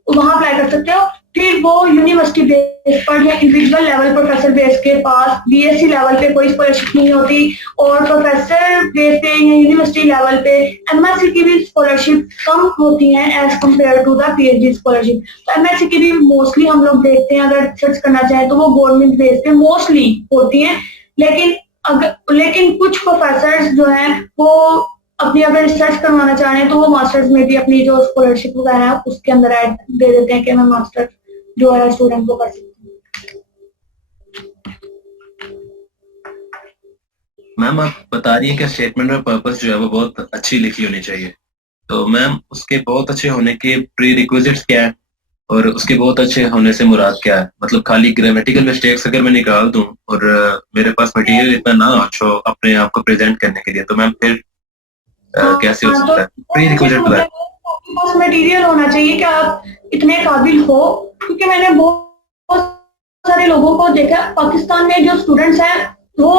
वहां अप्लाई कर सकते हो। फिर वो यूनिवर्सिटी बेस पर या इंडिविजुअल लेवल प्रोफेसर बेस के पास BSc लेवल पे कोई स्कॉलरशिप नहीं होती, और प्रोफेसर बेस पे या यूनिवर्सिटी लेवल पे MSc की भी स्कॉलरशिप कम होती हैं as compare to the PhD scholarship. तो MSc की भी मोस्टली हम लोग देखते हैं, अगर सर्च करना चाहें तो वो गवर्नमेंट बेस पे मोस्टली होती हैं, लेकिन कुछ प्रोफेसर जो हैं वो अपनी अगर रिसर्च करवाना चाह रहे हैं तो वो मास्टर्स में भी अपनी जो स्कॉलरशिप वगैरह है उसके अंदर ऐड दे देते हैं कि मैं मास्टर जो है स्टूडेंट को कर सकती हूँ। मैम आप बता रही हैं कि स्टेटमेंट ऑफ पर्पस जो है वो बहुत अच्छी लिखी होनी चाहिए, तो मैम उसके बहुत अच्छे होने के प्री रिक्विजिट्स क्या है और उसके बहुत अच्छे होने से मुराद क्या है? मतलब खाली ग्रामेटिकल मिस्टेक्स अगर मैं निकाल दूं और मेरे पास मटेरियल इतना ना हो अपने आप को प्रेजेंट करने के लिए, तो मैम फिर कैसे हो हाँ, सकता है? प्री मुझे रिक्विजिट समझ बताएं। आया कि आपके पास मटेरियल होना चाहिए कि आप इतने काबिल हो, क्योंकि मैंने बहुत सारे लोगों को देखा पाकिस्तान में जो स्टूडेंट्स हैं वो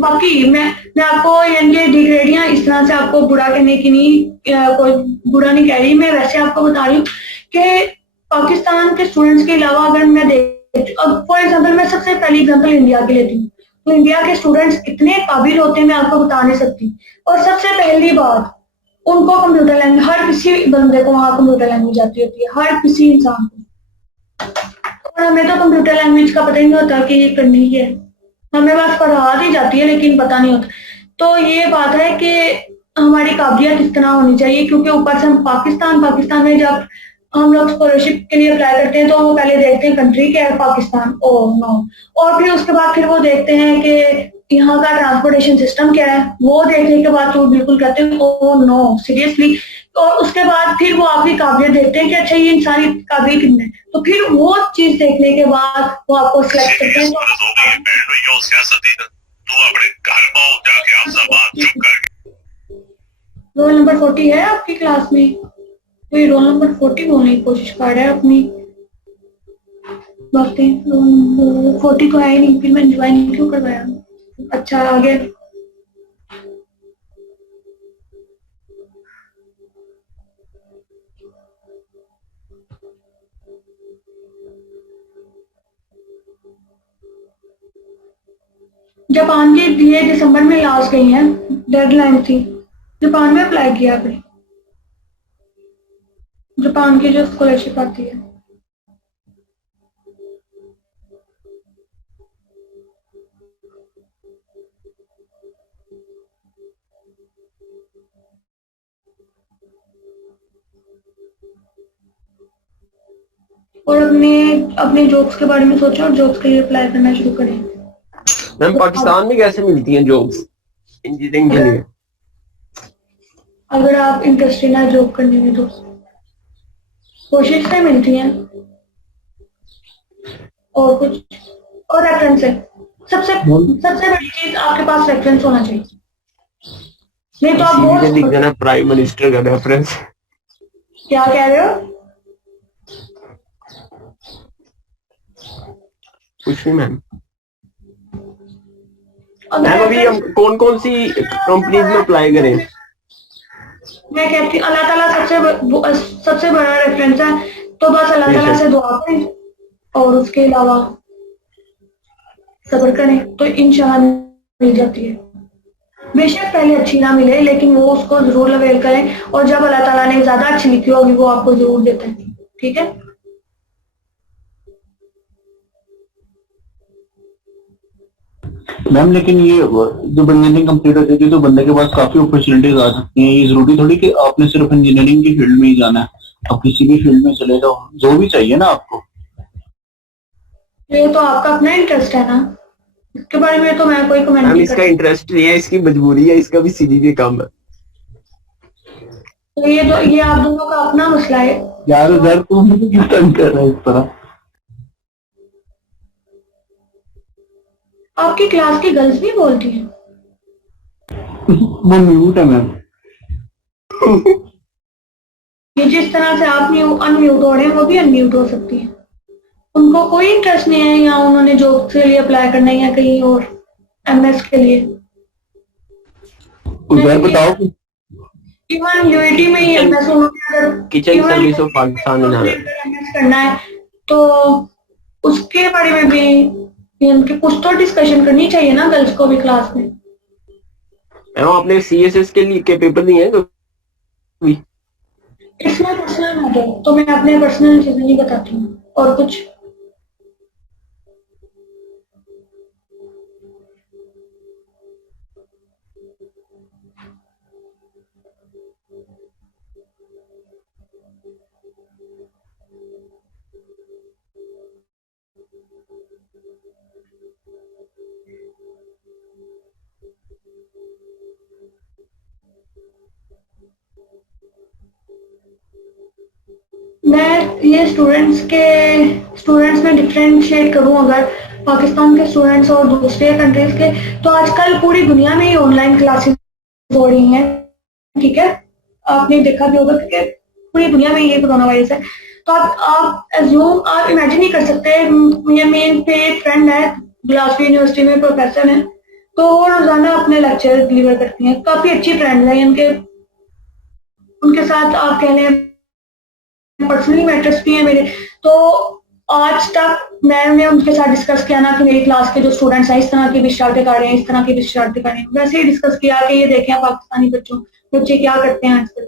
वाकई मैं आपको ये डिग्रेडियां इस तरह से आपको बुरा कहने की नहीं, कोई बुरा नहीं कह रही, मैं वैसे आपको बता रही हूँ कि पाकिस्तान के स्टूडेंट्स के अलावा अगर मैं देख, अब फॉर एग्जाम्पल मैं सबसे पहली एग्जाम्पल इंडिया की लेती हूँ, तो इंडिया के स्टूडेंट्स इतने काबिल होते हैं मैं आपको बता नहीं सकती। और सबसे पहली बात, उनको कंप्यूटर लैंग्वेज, हर किसी बंदे को वहाँ कंप्यूटर लैंग्वेज आती होती है, हर किसी इंसान को। और हमें तो कंप्यूटर लैंग्वेज का पता ही नहीं होता कि ये करनी है, हमें बस पढ़ा दी जाती है लेकिन पता नहीं होता। तो ये बात है कि हमारी काबिलियत इस तरह होनी चाहिए, क्योंकि ऊपर से हम पाकिस्तान में जब हम लोग स्कॉलरशिप के लिए अप्लाई करते हैं तो वो पहले देखते हैं कंट्री क्या है, पाकिस्तान, ओ नो, और फिर उसके बाद फिर वो देखते हैं कि यहाँ का ट्रांसपोर्टेशन सिस्टम क्या है, वो देखने के बाद तो बिल्कुल कहते हैं ओ नो सीरियसली। और उसके बाद फिर वो आपकी काबिलियत देखते हैं कि अच्छा ये इंसानी काबिल कितने, तो फिर वो चीज देखने के बाद वो आपको सिलेक्ट करते हैं। रोल नंबर 40 है आपकी क्लास में, कोई रोल नंबर 40 बोलने की कोशिश कर रहा है अपनी बातें, रोल नंबर 40 तो है नहीं, फिर मैं ज्वाइन क्यों करवाया। अच्छा आगे, जापान के लिए दिसंबर में लास्ट गई है, डेडलाइन थी, जापान में अप्लाई किया आपने, जापान की जो स्कॉलरशिप आती है। और अपने अपने जॉब्स के बारे में सोचो और जॉब्स के लिए अप्लाई करना शुरू करें। मैम पाकिस्तान में कैसे मिलती हैं जॉब्स इंजीनियरिंग के लिए? अगर आप इंटरेस्टेड है जॉब करने में तो कोशिश से मिलती हैं, और कुछ और रेफरेंस है, सबसे सबसे बड़ी चीज आपके पास रेफरेंस होना चाहिए, नहीं तो आप सीवी पे लिख बहुत। देना प्राइम मिनिस्टर का रेफरेंस। क्या कह रहे हो? कुछ नहीं मैम। अगर मैम अभी हम reference- कौन कौन सी कंपनीज में अप्लाई करें? मैं कहती हूँ अल्लाह ताला सबसे बड़ा रेफरेंस है, तो बस अल्लाह ताला से दुआ करें और उसके अलावा सब्र करें तो इंशाल्लाह मिल जाती है। बेशक पहले अच्छी ना मिले लेकिन वो उसको जरूर अवेल करें, और जब अल्लाह ताला ने ज्यादा अच्छी लिखी होगी वो आपको जरूर देते हैं, ठीक है। मैम लेकिन ये जब इंजीनियरिंग कंप्लीट हो जाएगी तो बंदे के पास काफी अपॉर्चुनिटीज आ सकती हैं। ये जरूरी थोड़ी कि आपने सिर्फ इंजीनियरिंग की फील्ड में ही जाना है, आप किसी भी फील्ड में चले जाओ, जो भी चाहिए ना आपको। ये तो आपका अपना इंटरेस्ट है ना, इसके बारे में तो मैं कोई कमेंट मैम नहीं इसका करती। इंटरेस्ट नहीं है, इसकी मजबूरी है, इसका भी सीजीपीए कम है। तो ये आप दोनों का अपना मसला है। यार तू मुझे क्यों तंग कर रहा है इस तरह? आपकी क्लास की गर्ल्स भी बोलती हैं? वो म्यूट है मैम। ये जिस तरह से आप अनम्यूट हो रहे हैं वो भी अनम्यूट हो सकती हैं, उनको कोई इंटरेस्ट नहीं है या उन्होंने जॉब के लिए अप्लाई करना है या कहीं और एमएस के लिए। उधर बताओ। इवन यूएटी में ही MS kitchen service of Pakistan में जाना है। एमएस करना है तो उसके बारे में भी उनके कुछ तो डिस्कशन करनी चाहिए ना गर्ल्स को भी क्लास में। मैम आपने सीएसएस के लिए के पेपर दिए हैं कभी? इसमें पर्सनल मैटर तो मैं अपने पर्सनल चीजें नहीं बताती हूँ, और कुछ ये स्टूडेंट्स में डिफरेंशिएट करूं अगर पाकिस्तान के स्टूडेंट्स और दूसरे कंट्रीज के, तो आजकल पूरी दुनिया में ही ऑनलाइन क्लासेस हो रही हैं, ठीक है। आपने देखा भी होगा कि पूरी दुनिया में ये कोरोना वायरस है। तो आप इमेजिन नहीं कर सकते। ये मेरे पे एक फ्रेंड है, ग्लासगो यूनिवर्सिटी में प्रोफेसर है, तो वो रोजाना अपने लेक्चर डिलीवर करती हैं। काफी अच्छी फ्रेंड है उनके साथ आप कह लें पर्सनली मैटर्स भी हैं मेरे। तो आज तक मैंने उनके साथ डिस्कस किया ना कि मेरी क्लास के जो स्टूडेंट्स हैं इस तरह की भी शरारतें कर रहे हैं, इस तरह की भी शरारतें कर रहे हैं, वैसे ही डिस्कस किया कि ये देखें पाकिस्तानी बच्चे क्या करते हैं आजकल।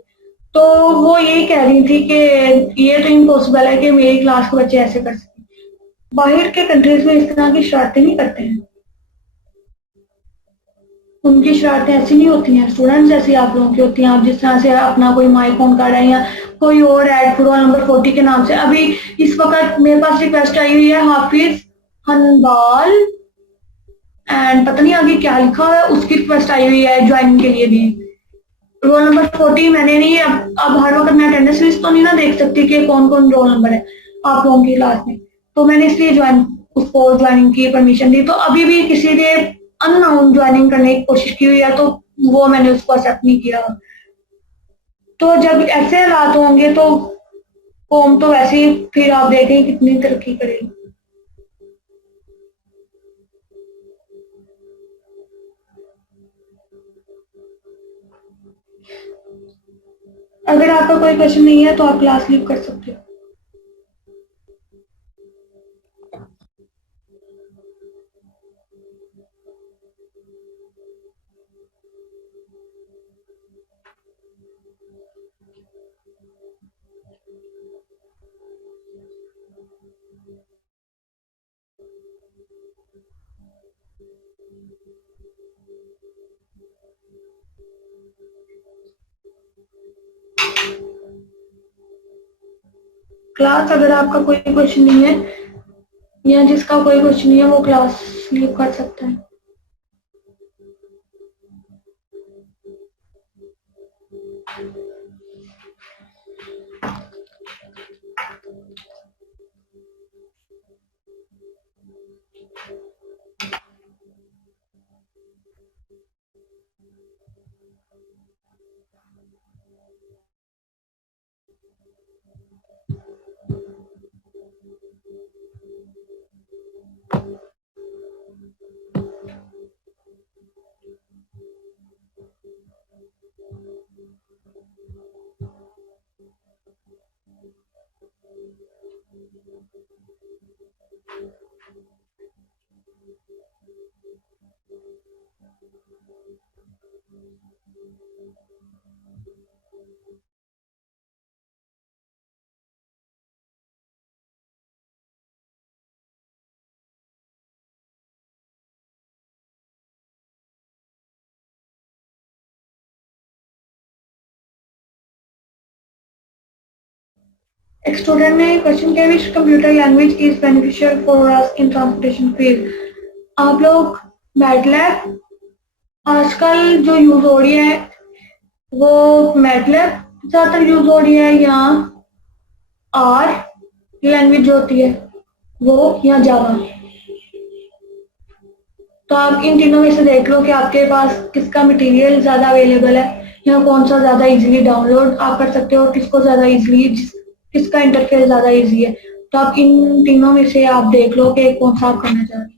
तो वो यही कह रही थी कि ये तो इम्पॉसिबल है कि मेरी क्लास के बच्चे ऐसे कर सकें। बाहर के कंट्रीज में इस तरह की शरारतें नहीं करते हैं, उनकी शरारतें ऐसी नहीं होती हैं, स्टूडेंट्स जैसी आप लोगों की होती हैं। आप जिस तरह से अपना कोई माइक ऑन कर रहे हैं या कोई और ऐड रोल नंबर 40 के नाम से, अभी इस वक्त मेरे पास रिक्वेस्ट आई हुई है हाफिज हनबाल एंड पता नहीं आगे क्या लिखा हुआ है, उसकी रिक्वेस्ट आई हुई है ज्वाइनिंग के लिए भी। रोल नंबर 40 मैंने नहीं, अब हर वक्त मैं अटेंडेंस लिस्ट तो नहीं ना देख सकती कि कौन कौन रोल नंबर है आप लोगों की क्लास में, तो मैंने इसलिए उसको ज्वाइनिंग की परमिशन दी। तो अभी भी किसी ने अननोन ज्वाइनिंग करने की कोशिश की हुई है तो वो मैंने उसको एक्सेप्ट नहीं किया। तो जब ऐसे हालात होंगे तो कौम तो वैसे ही फिर आप देखें कितनी तरक्की करेगी। अगर आपका कोई क्वेश्चन नहीं है तो आप क्लास लीव कर सकते हो। क्लास अगर आपका कोई क्वेश्चन नहीं है या जिसका कोई क्वेश्चन नहीं है वो क्लास लीव कर सकता है। एक स्टूडेंट ने क्वेश्चन किया which computer language is beneficial for us in transportation field. आप लोग मैटलैब आजकल जो यूज हो रही है वो मैटलैब ज्यादातर यूज हो रही है या आर लैंग्वेज जो होती है वो या जावा। तो आप इन तीनों में से देख लो कि आपके पास किसका मटेरियल ज्यादा अवेलेबल है या कौन सा ज्यादा इजीली डाउनलोड आप कर सकते हो, किसको ज्यादा इजीली किसका इंटरफेस ज्यादा इजी है। तो आप इन तीनों में से आप देख लो कि कौन सा आप करना चाहते हैं।